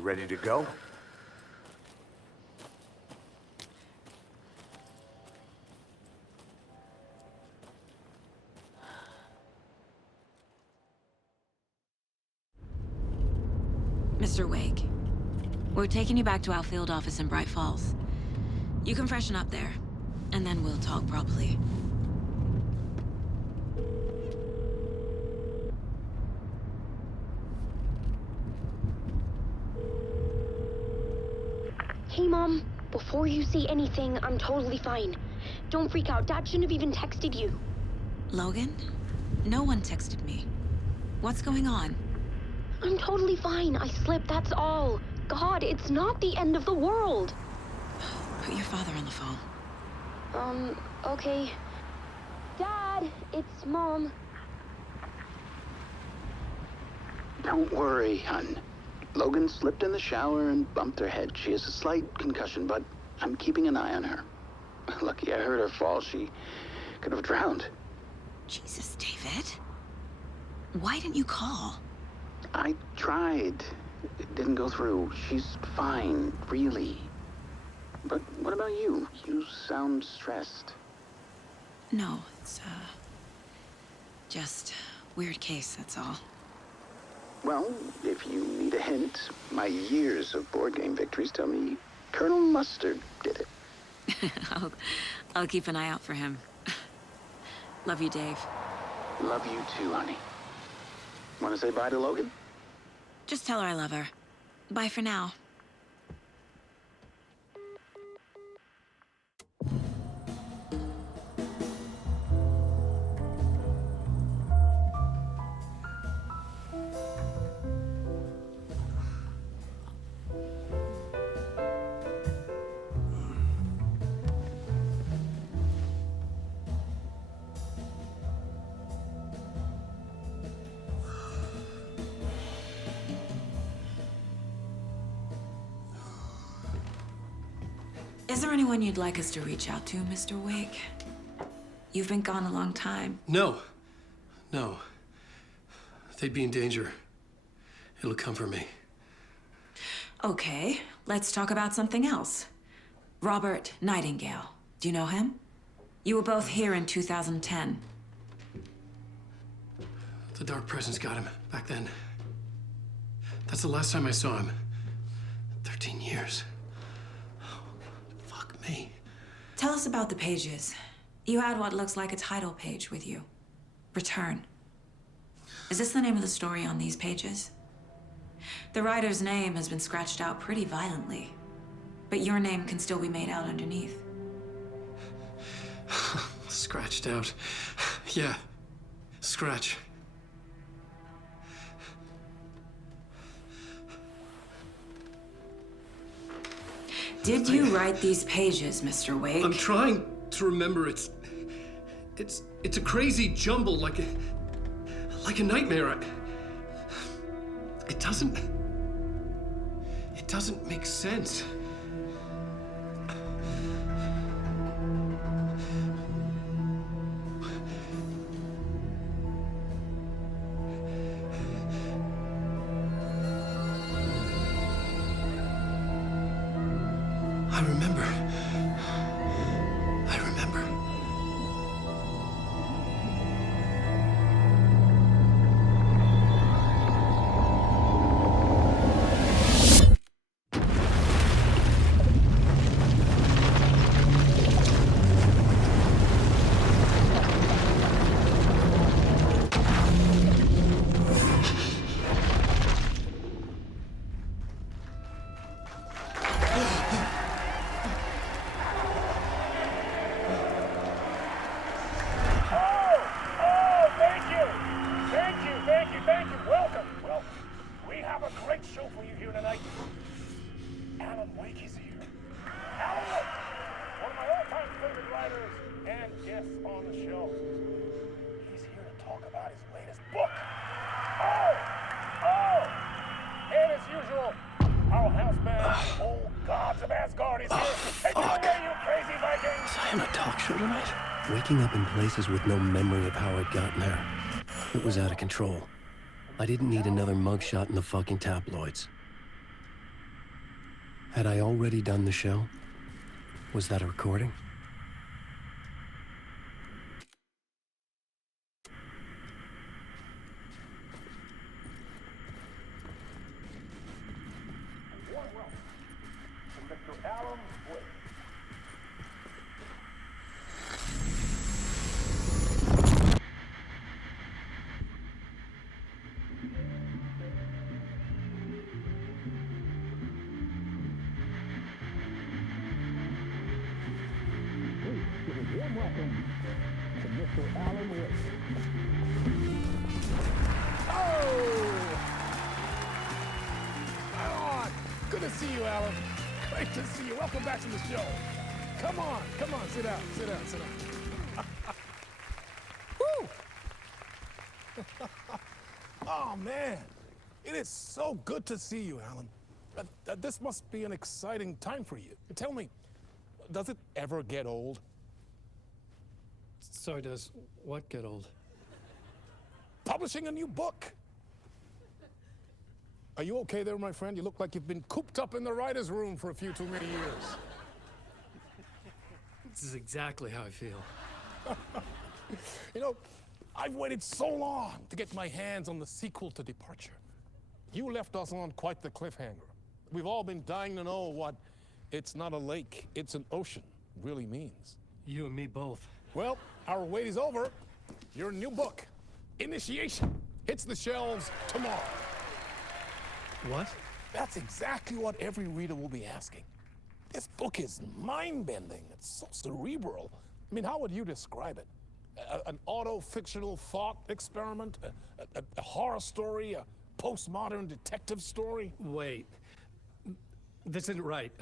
You ready to go? Mr. Wake, we're taking you back to our field office in Bright Falls. You can freshen up there, and then we'll talk properly. Hey, Mom. Before you say anything, I'm totally fine. Don't freak out. Dad shouldn't have even texted you. Logan? No one texted me. What's going on? I'm totally fine. I slipped, that's all. God, it's not the end of the world. Put your father on the phone. Okay. Dad, it's Mom. Don't worry, hon. Logan slipped in the shower and bumped her head. She has a slight concussion, but I'm keeping an eye on her. Lucky I heard her fall. She could have drowned. Jesus, David. Why didn't you call? I tried. It didn't go through. She's fine, really. But what about you? You sound stressed. No, it's, just weird case, that's all. Well, if you need a hint, my years of board game victories tell me Colonel Mustard did it. I'll keep an eye out for him. Love you, Dave. Love you too, honey. Want to say bye to Logan? Just tell her I love her. Bye for now. Is there anyone you'd like us to reach out to, Mr. Wake? You've been gone a long time. No. No. They'd be in danger. It'll come for me. Okay, let's talk about something else. Robert Nightingale. Do you know him? You were both here in 2010. The Dark Presence got him back then. That's the last time I saw him. 13 years. Oh, fuck me. Tell us about the pages. You had what looks like a title page with you. Return. Is this the name of the story on these pages? The writer's name has been scratched out pretty violently, but your name can still be made out underneath. Scratched out. Yeah. Scratch. Did you write these pages, Mr. Wake? I'm trying to remember. It's a crazy jumble, like a nightmare. It doesn't make sense. I remember. Waking up in places with no memory of how I'd gotten there. It was out of control. I didn't need another mugshot in the fucking tabloids. Had I already done the show? Was that a recording? Good to see you, Alan. Great to see you. Welcome back to the show. Come on, sit down. Woo! Oh, man. It is so good to see you, Alan. This must be an exciting time for you. Tell me, does it ever get old? Sorry, does what get old? Publishing a new book. Are you okay there, my friend? You look like you've been cooped up in the writer's room for a few too many years. This is exactly how I feel. You know, I've waited so long to get my hands on the sequel to Departure. You left us on quite the cliffhanger. We've all been dying to know what "it's not a lake, it's an ocean" really means. You and me both. Well, our wait is over. Your new book, Initiation, hits the shelves tomorrow. What? That's exactly what every reader will be asking. This book is mind-bending. It's so cerebral. I mean, how would you describe it? An auto-fictional thought experiment? A horror story? A postmodern detective story? Wait. This isn't right.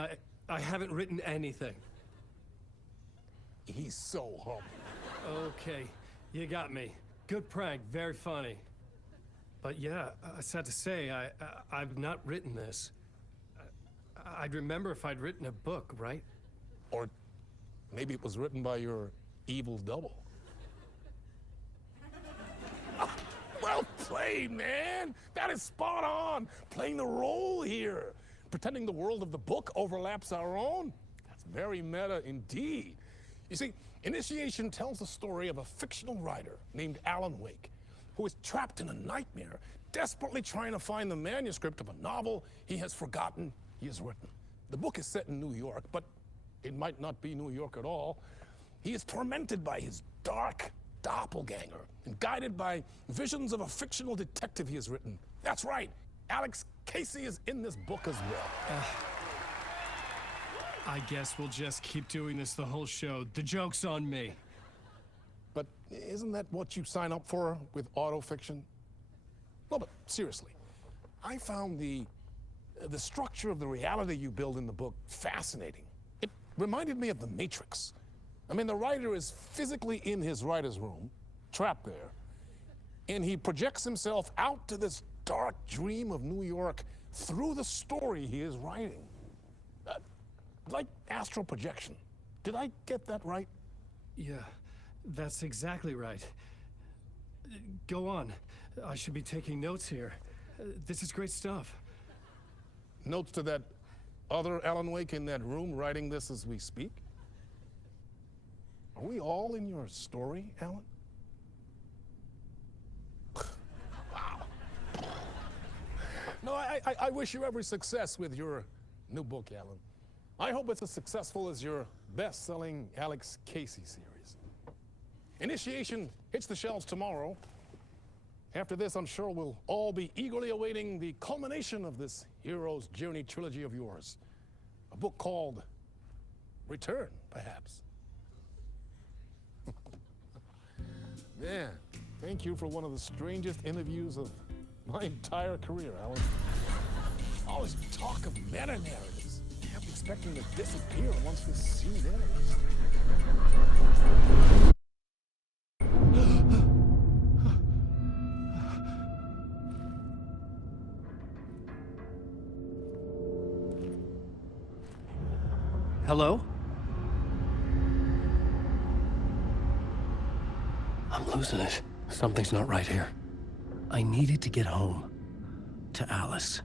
I haven't written anything. He's so humble. Okay, you got me. Good prank, very funny. But yeah, sad to say, I've not written this. I'd remember if I'd written a book, right? Or maybe it was written by your evil double. Well played, man. That is spot on. Playing the role here. Pretending the world of the book overlaps our own. That's very meta indeed. You see, Initiation tells the story of a fictional writer named Alan Wake, who is trapped in a nightmare, desperately trying to find the manuscript of a novel he has forgotten he has written. The book is set in New York, but it might not be New York at all. He is tormented by his dark doppelganger and guided by visions of a fictional detective he has written. That's right, Alex Casey is in this book as well. I guess we'll just keep doing this the whole show. The joke's on me. But isn't that what you sign up for with autofiction? No, but seriously, I found the structure of the reality you build in the book fascinating. It reminded me of The Matrix. I mean, the writer is physically in his writer's room, trapped there, and he projects himself out to this dark dream of New York through the story he is writing. Like astral projection. Did I get that right? Yeah, that's exactly right. Go on. I should be taking notes here. This is great stuff. Notes to that other Alan Wake in that room writing this as we speak? Are we all in your story, Alan? Wow. No, I wish you every success with your new book, Alan. I hope it's as successful as your best-selling Alex Casey series. Initiation hits the shelves tomorrow. After this, I'm sure we'll all be eagerly awaiting the culmination of this hero's journey trilogy of yours. A book called Return, perhaps. Man, thank you for one of the strangest interviews of my entire career, Alan. All this talk of meta-narratives. Kept expecting to disappear once this scene ends. Hello? I'm losing it. Something's not right here. I needed to get home. To Alice.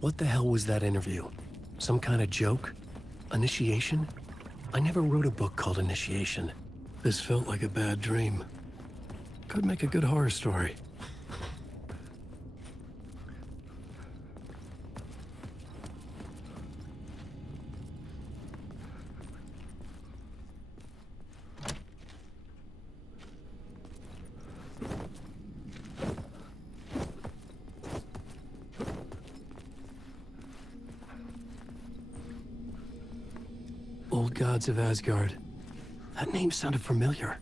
What the hell was that interview? Some kind of joke? Initiation? I never wrote a book called Initiation. This felt like a bad dream. Could make a good horror story. Old gods of Asgard. That name sounded familiar.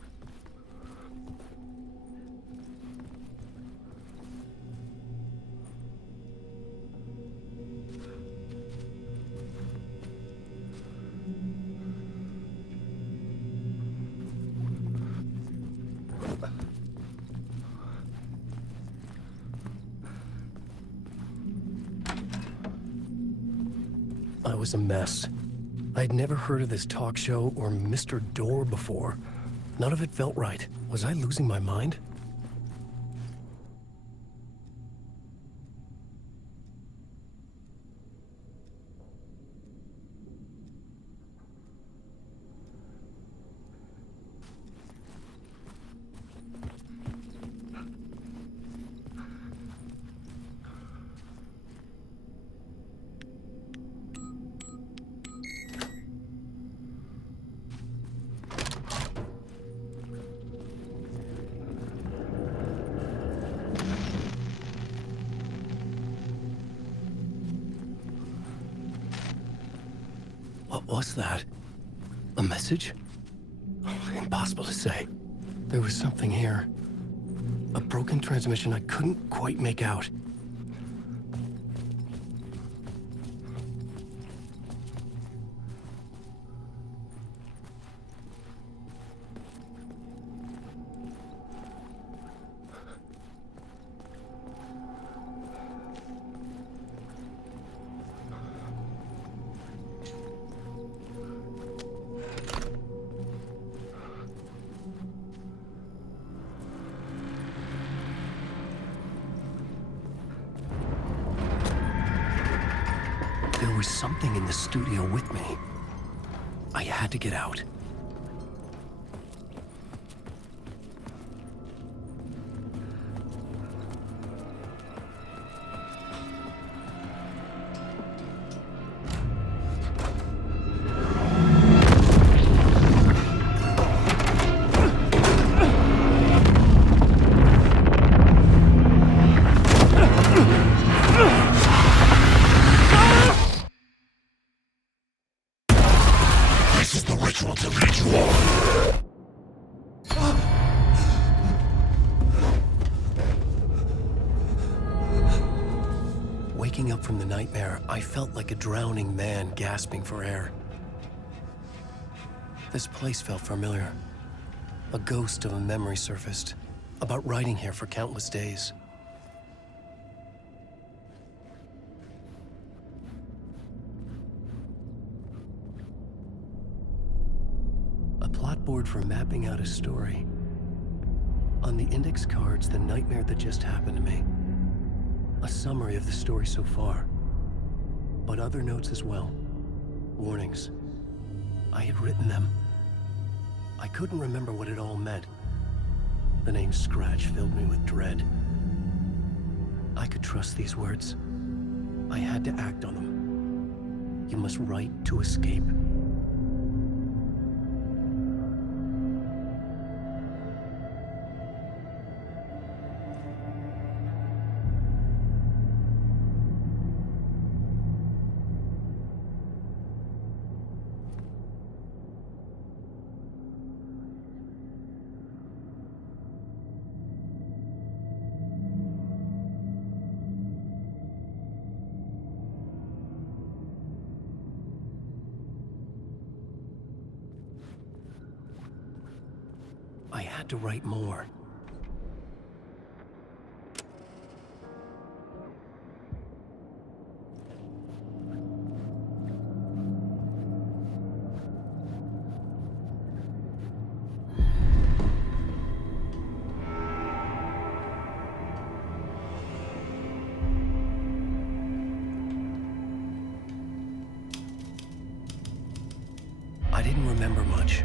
I was a mess. I'd never heard of this talk show or Mr. Door before. None of it felt right. Was I losing my mind? What was that? A message? Impossible to say. There was something here. A broken transmission I couldn't quite make out. There was something in the studio with me. I had to get out. This is the ritual to lead you on. Waking up from the nightmare, I felt like a drowning man gasping for air. This place felt familiar. A ghost of a memory surfaced, about riding here for countless days. A plot board for mapping out a story. On the index cards, the nightmare that just happened to me. A summary of the story so far, but other notes as well. Warnings. I had written them. I couldn't remember what it all meant. The name Scratch filled me with dread. I could trust these words. I had to act on them. You must write to escape. I had to write more. I didn't remember much.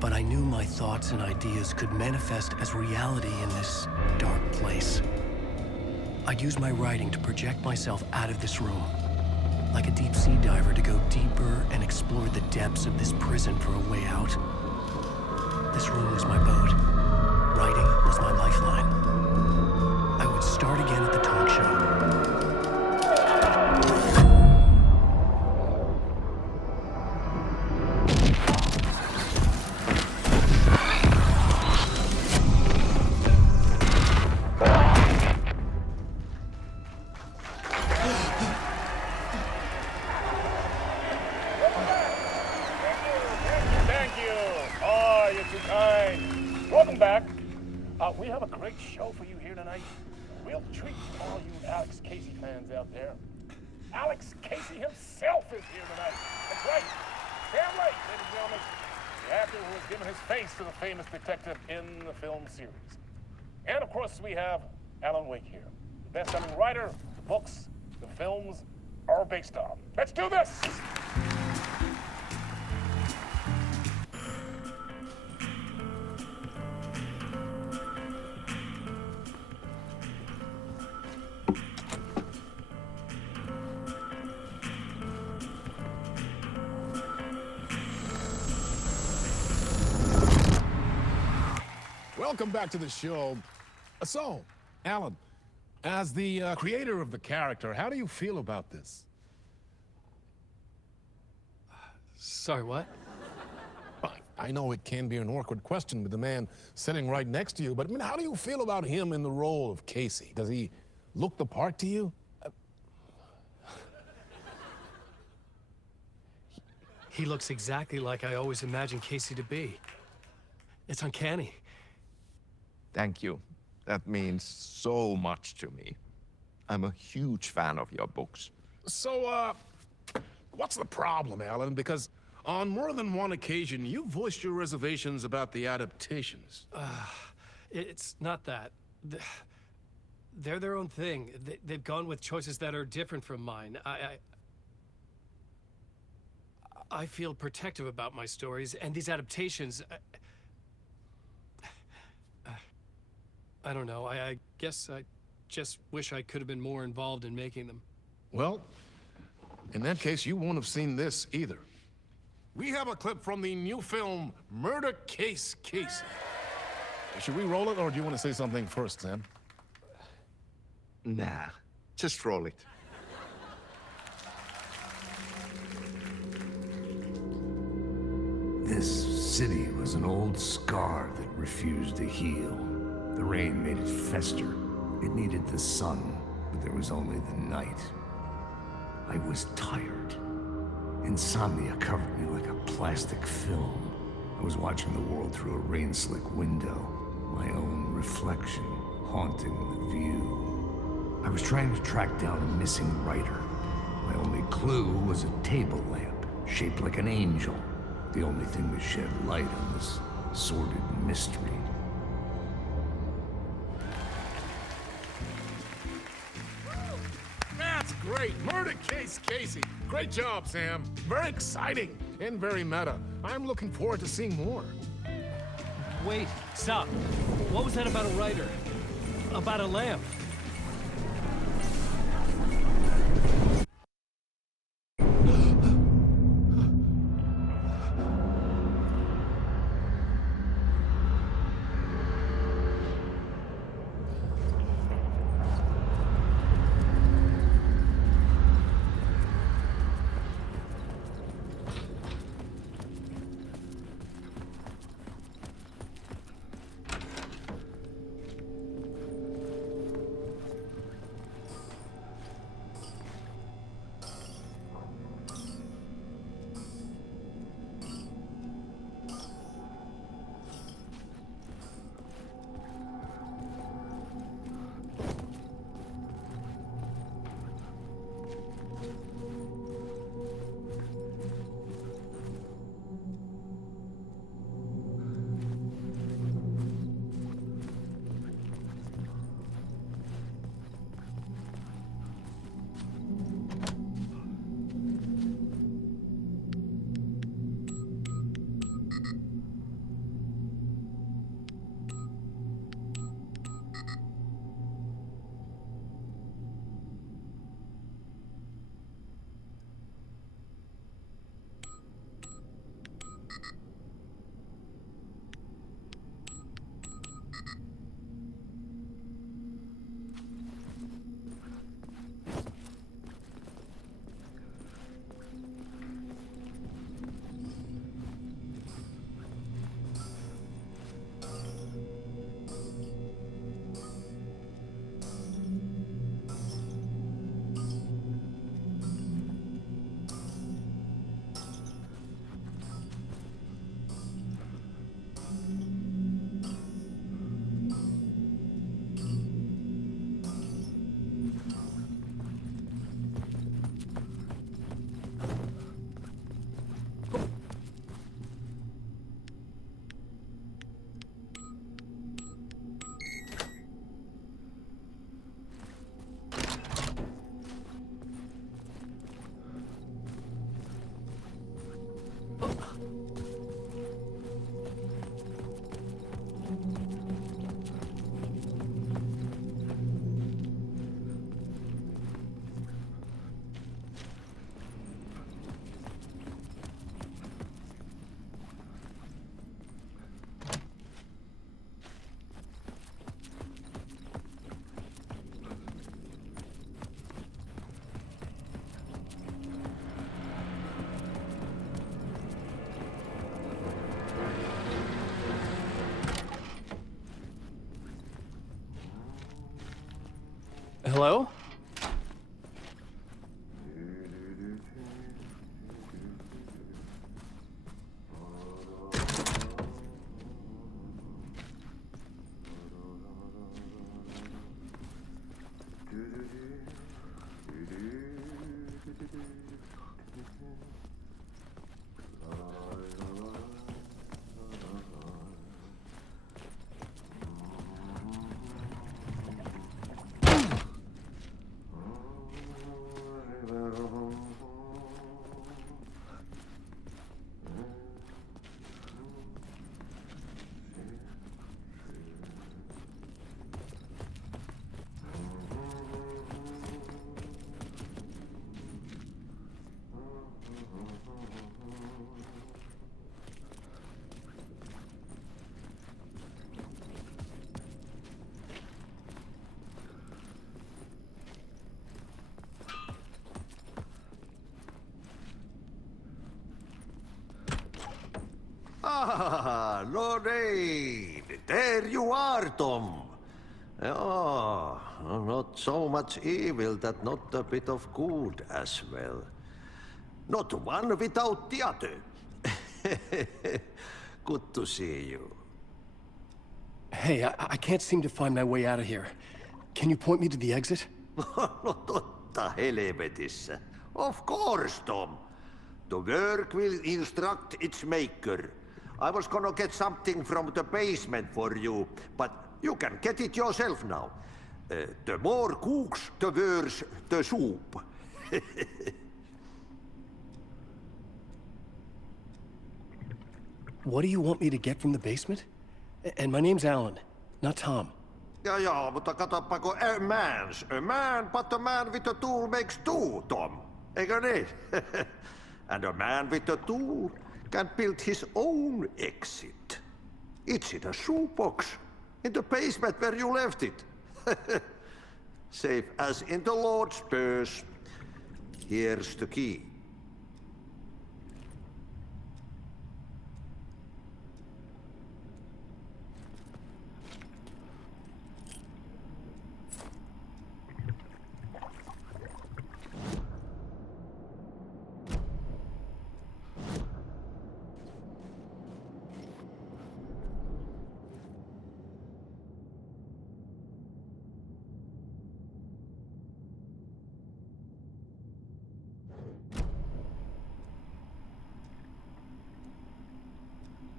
But I knew my thoughts and ideas could manifest as reality in this dark place. I'd use my writing to project myself out of this room, like a deep sea diver to go deeper and explore the depths of this prison for a way out. This room was my boat. Writing was my lifeline. I would start again at the talk show. Welcome back. We have a great show for you here tonight. Real treat for all you Alex Casey fans out there. Alex Casey himself is here tonight. That's right. Damn right, ladies and gentlemen. The actor who has given his face to the famous detective in the film series. And of course, we have Alan Wake here. The best-selling writer, the books, the films are based on. Let's do this! Welcome back to the show. So, Alan, as the creator of the character, how do you feel about this? Sorry, what? I know it can be an awkward question with the man sitting right next to you, but I mean, how do you feel about him in the role of Casey? Does he look the part to you? He looks exactly like I always imagined Casey to be. It's uncanny. Thank you. That means so much to me. I'm a huge fan of your books. So, what's the problem, Alan? Because on more than one occasion, you voiced your reservations about the adaptations. It's not that. They're their own thing. They've gone with choices that are different from mine. I feel protective about my stories, and these adaptations... I don't know. I guess I just wish I could have been more involved in making them. Well, in that case, you won't have seen this either. We have a clip from the new film, Murder Case Casey. Should we roll it, or do you want to say something first, Sam? Nah, just roll it. This city was an old scar that refused to heal. The rain made it fester. It needed the sun, but there was only the night. I was tired. Insomnia covered me like a plastic film. I was watching the world through a rain-slick window, my own reflection haunting the view. I was trying to track down a missing writer. My only clue was a table lamp, shaped like an angel. The only thing that shed light on this sordid mystery. That's great! Murder Case Casey! Great job, Sam. Very exciting and very meta. I'm looking forward to seeing more. Wait, stop. What was that about a writer? About a lamp? Hello? Ah, Lorraine! There you are, Tom. Oh, not so much evil that not a bit of good as well. Not one without the other. Good to see you. Hey, I can't seem to find my way out of here. Can you point me to the exit? No totta helvetissä. Of course, Tom. The work will instruct its maker. I was gonna get something from the basement for you, but you can get it yourself now. The more cooks, the worse the soup. What do you want me to get from the basement? And my name's Alan, not Tom. Ja, mutta katoppa, a man, but a man with a tool makes two, Tom. Eikö niin? And a man with a tool can build his own exit. It's in a shoebox, in the basement where you left it. Safe as in the Lord's purse. Here's the key.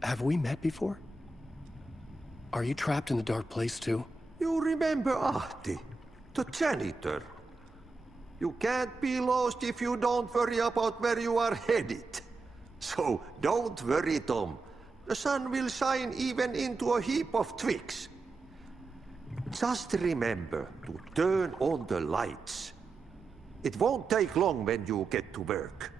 Have we met before? Are you trapped in the dark place too? You remember Ahti, the janitor. You can't be lost if you don't worry about where you are headed. So don't worry, Tom. The sun will shine even into a heap of twigs. Just remember to turn on the lights. It won't take long when you get to work.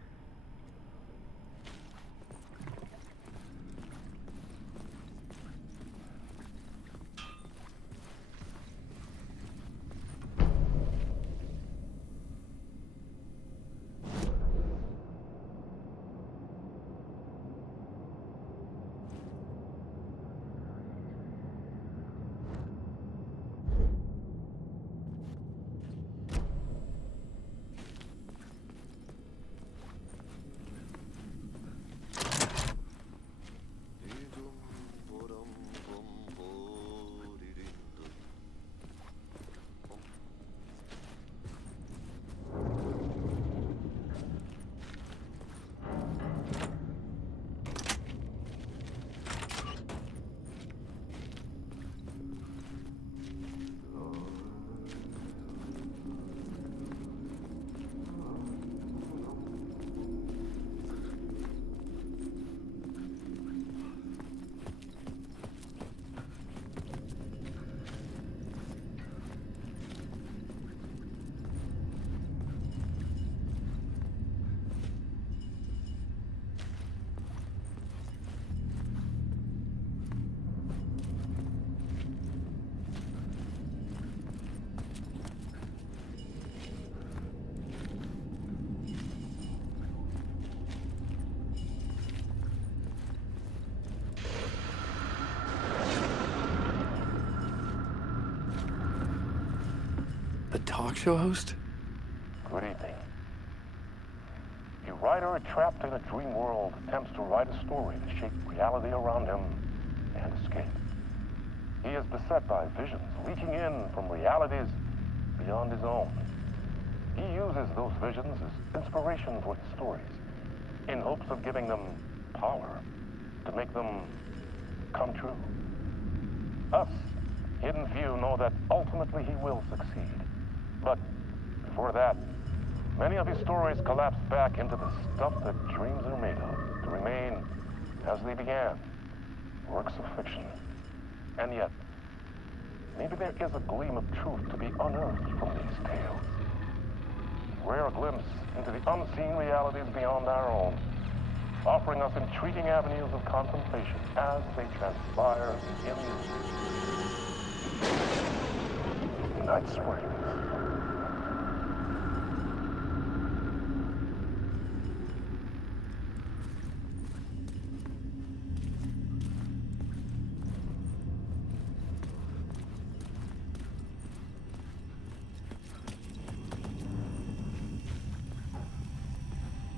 The talk show host? Good evening. A writer trapped in a dream world attempts to write a story to shape reality around him and escape. He is beset by visions leaking in from realities beyond his own. He uses those visions as inspiration for his stories, in hopes of giving them power, to make them come true. Us, Hidden Few, know that ultimately he will succeed. But before that, many of his stories collapse back into the stuff that dreams are made of, to remain as they began, works of fiction. And yet, maybe there is a gleam of truth to be unearthed from these tales. A rare glimpse into the unseen realities beyond our own, offering us intriguing avenues of contemplation as they transpire in Night Springs.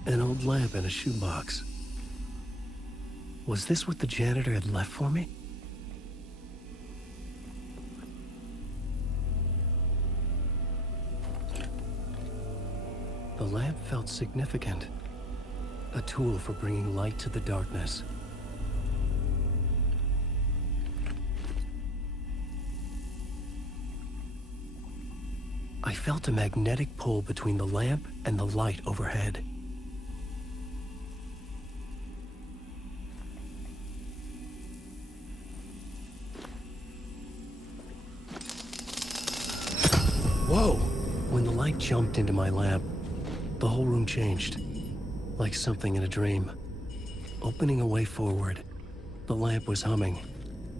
An old lamp in a shoebox. Was this what the janitor had left for me? The lamp felt significant. A tool for bringing light to the darkness. I felt a magnetic pull between the lamp and the light overhead. Whoa! When the light jumped into my lamp, the whole room changed, like something in a dream. Opening a way forward, the lamp was humming.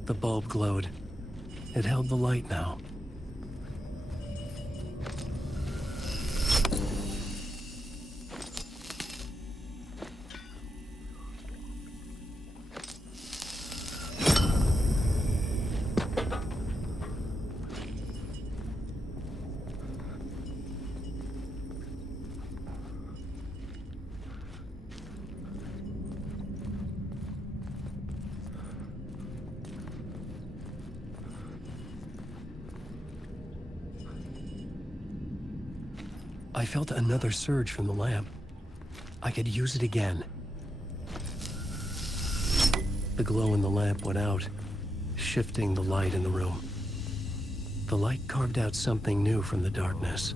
The bulb glowed. It held the light now. I felt another surge from the lamp. I could use it again. The glow in the lamp went out, shifting the light in the room. The light carved out something new from the darkness.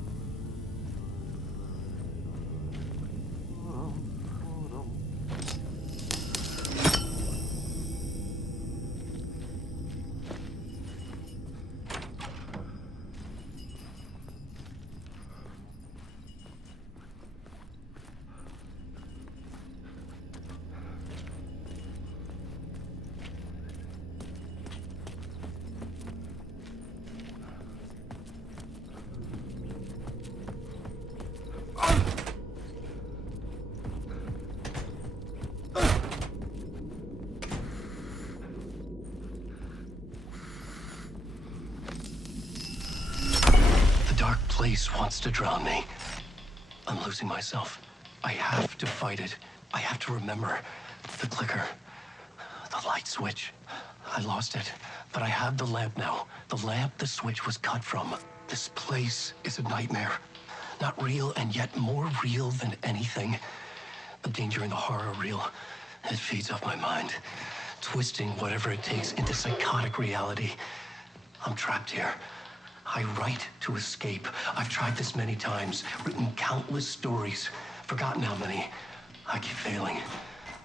Place wants to drown me. I'm losing myself. I have to fight it. I have to remember. The clicker. The light switch. I lost it. But I have the lamp now. The lamp the switch was cut from. This place is a nightmare. Not real, and yet more real than anything. The danger and the horror are real. It feeds off my mind. Twisting whatever it takes into psychotic reality. I'm trapped here. I write to escape. I've tried this many times, written countless stories, forgotten how many. I keep failing,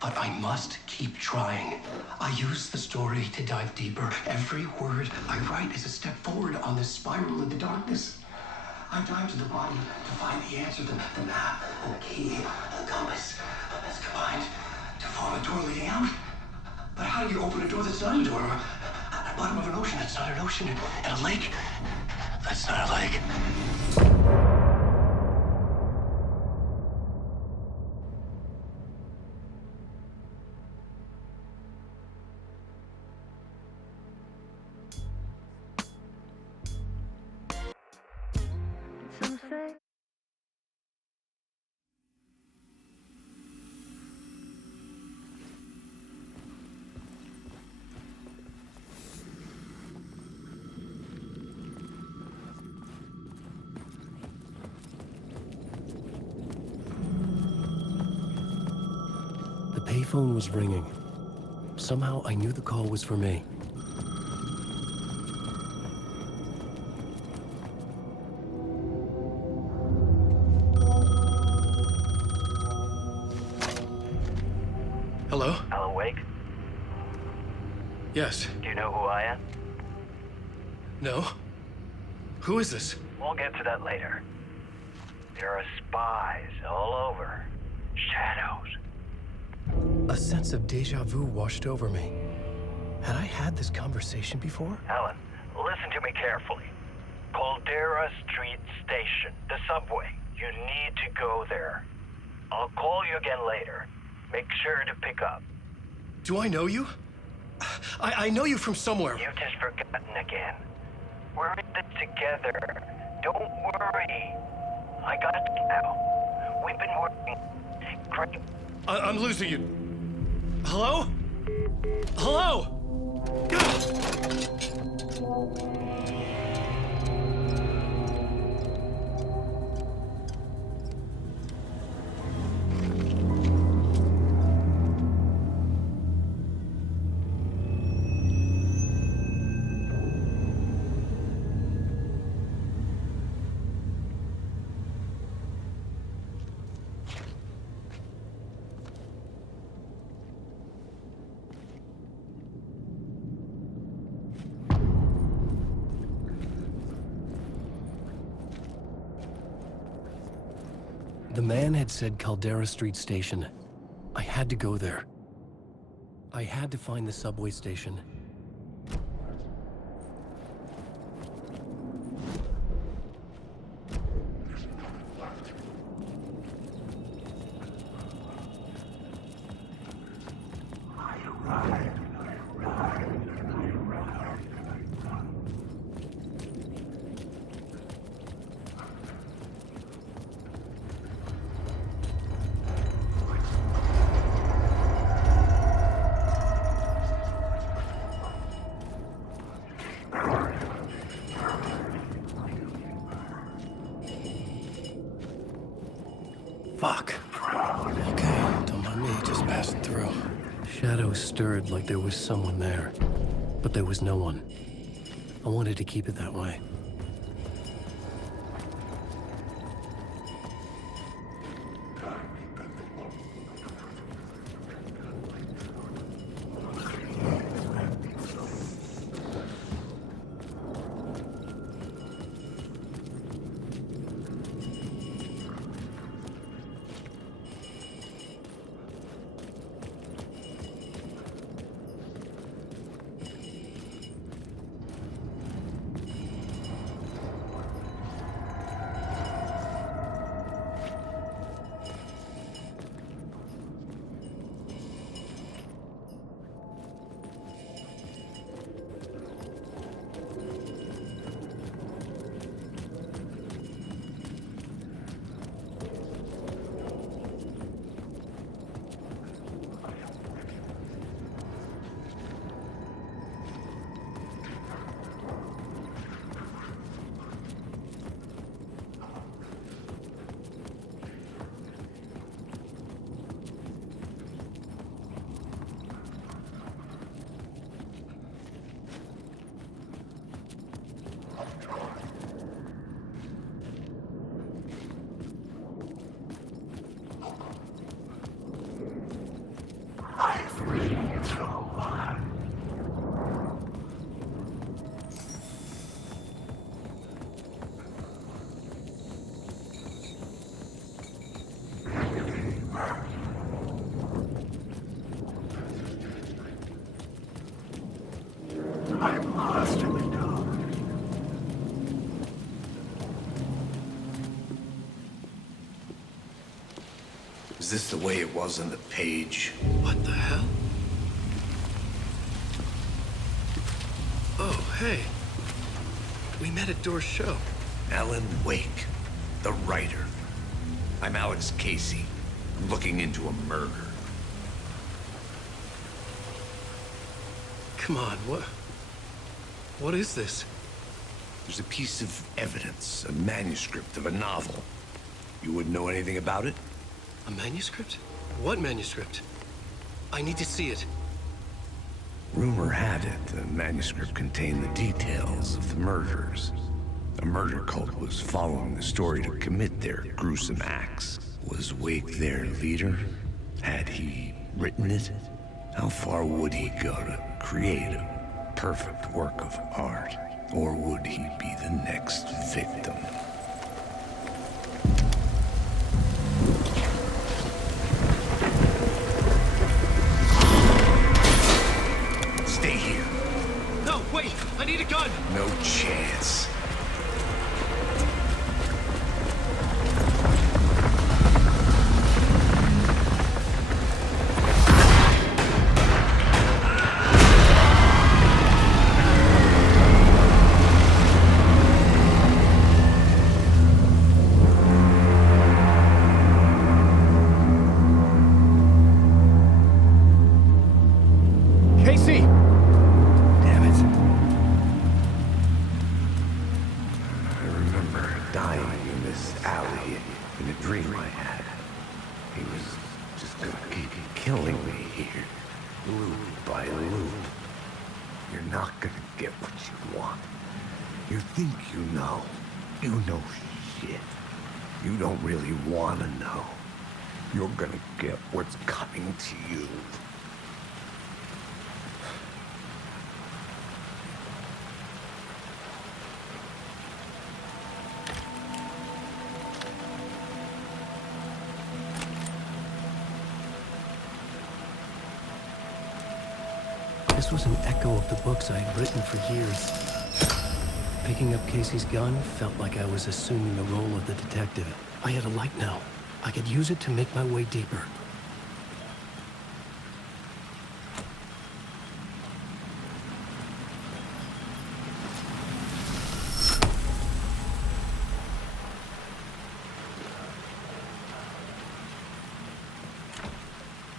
but I must keep trying. I use the story to dive deeper. Every word I write is a step forward on this spiral into darkness. I dive to the bottom to find the answer, the map, and the key, and the compass. That's combined to form a door leading out. But how do you open a door that's not a door? At the bottom of an ocean that's not an ocean, and a lake that's not a lake. phone was ringing. Somehow I knew the call was for me. Hello? Alan Wake? Yes. Do you know who I am? No? Who is this? We'll get to that later. There are spies all over. Shadows. A sense of deja vu washed over me. Had I had this conversation before? Alan, listen to me carefully. Caldera Street Station, the subway. You need to go there. I'll call you again later. Make sure to pick up. Do I know you? I know you from somewhere. You've just forgotten again. We're in this together. Don't worry. I got you now. We've been working great. I'm losing you. Hello? Hello? The man had said Caldera Street Station. I had to go there. I had to find the subway station. Fuck. Okay, don't mind me, just passing through. Shadows stirred like there was someone there, but there was no one. I wanted to keep it that way. Is this the way it was on the page? What the hell? Oh, hey. We met at Door's show. Alan Wake, the writer. I'm Alex Casey. I'm looking into a murder. Come on, what is this? There's a piece of evidence, a manuscript of a novel. You wouldn't know anything about it? A manuscript? What manuscript? I need to see it. Rumor had it the manuscript contained the details of the murders. A murder cult was following the story to commit their gruesome acts. Was Wake their leader? Had he written it? How far would he go to create a perfect work of art? Or would he be the next victim? Stay here. No, wait! I need a gun! No chance. Casey! Damn it. I remember dying in this alley in a dream I had. He was just gonna keep killing me here, loop by loop. You're not gonna get what you want. You think you know. You know shit. You don't really wanna know. You're gonna get what's coming to you. This was an echo of the books I had written for years. Picking up Casey's gun felt like I was assuming the role of the detective. I had a light now. I could use it to make my way deeper.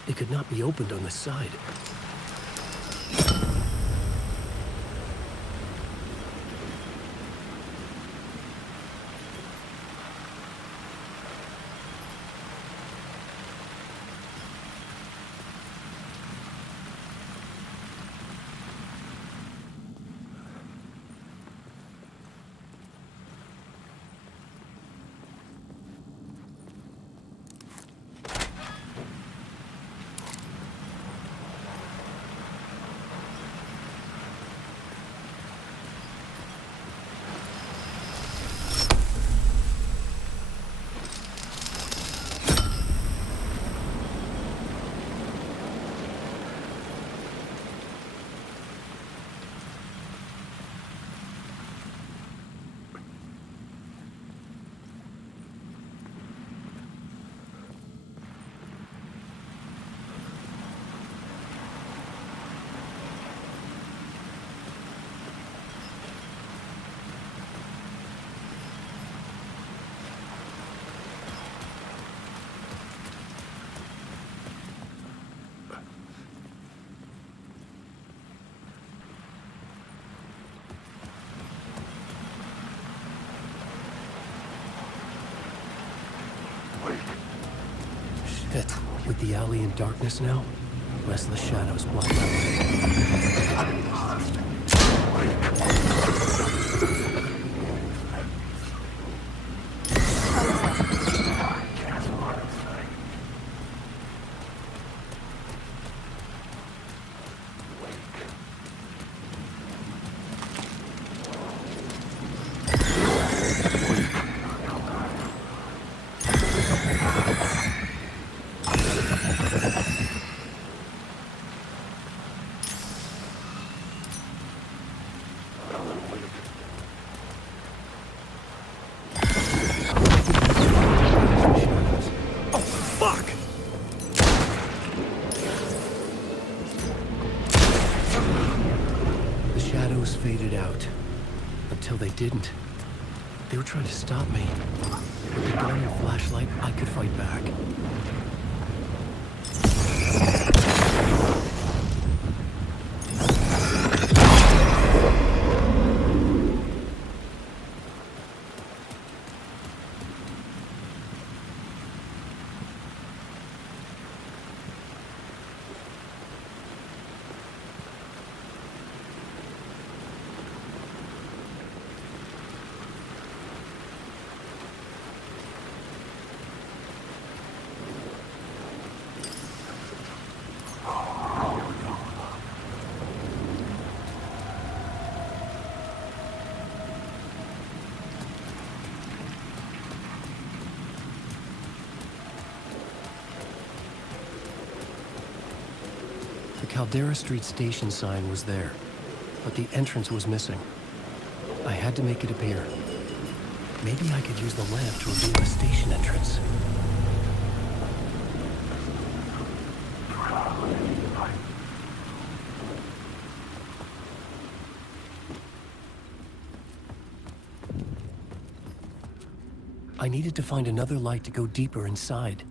It could not be opened on the side. Shit. With the alley in darkness now, restless shadows block my way. Faded out. Until they didn't. They were trying to stop me. With the gun and flashlight, I could fight back. Caldera Street station sign was there, but the entrance was missing. I had to make it appear. Maybe I could use the lamp to reveal the station entrance. I needed to find another light to go deeper inside.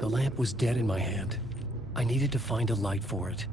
The lamp was dead in my hand. I needed to find a light for it.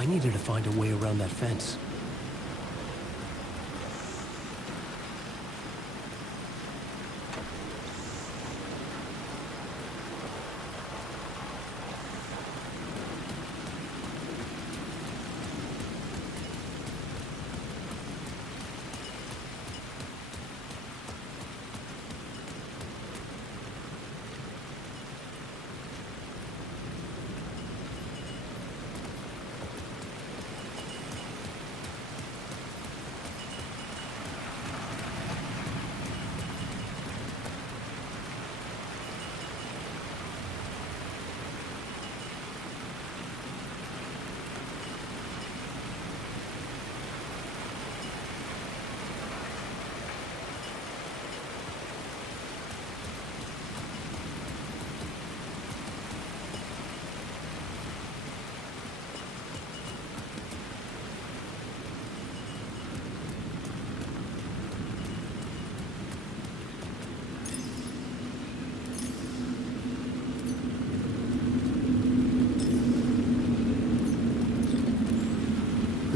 I needed to find a way around that fence.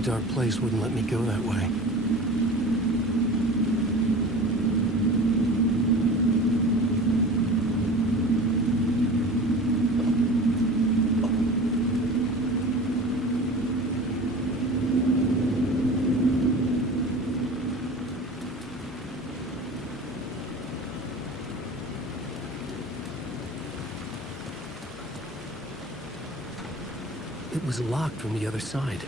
The dark place wouldn't let me go that way. It was locked from the other side.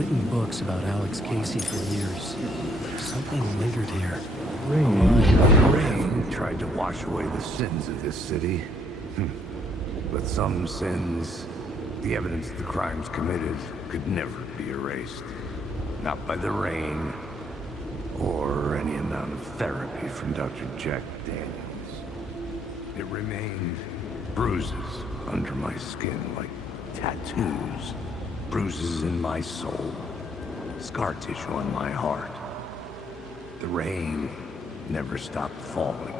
written books about Alex Casey for years. Something lingered here. Rain tried to wash away the sins of this city. But some sins, the evidence of the crimes committed, could never be erased. Not by the rain, or any amount of therapy from Dr. Jack Daniels. It remained bruises under my skin, like tattoos. Bruises in my soul. Scar tissue on my heart. The rain never stopped falling.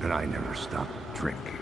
And I never stopped drinking.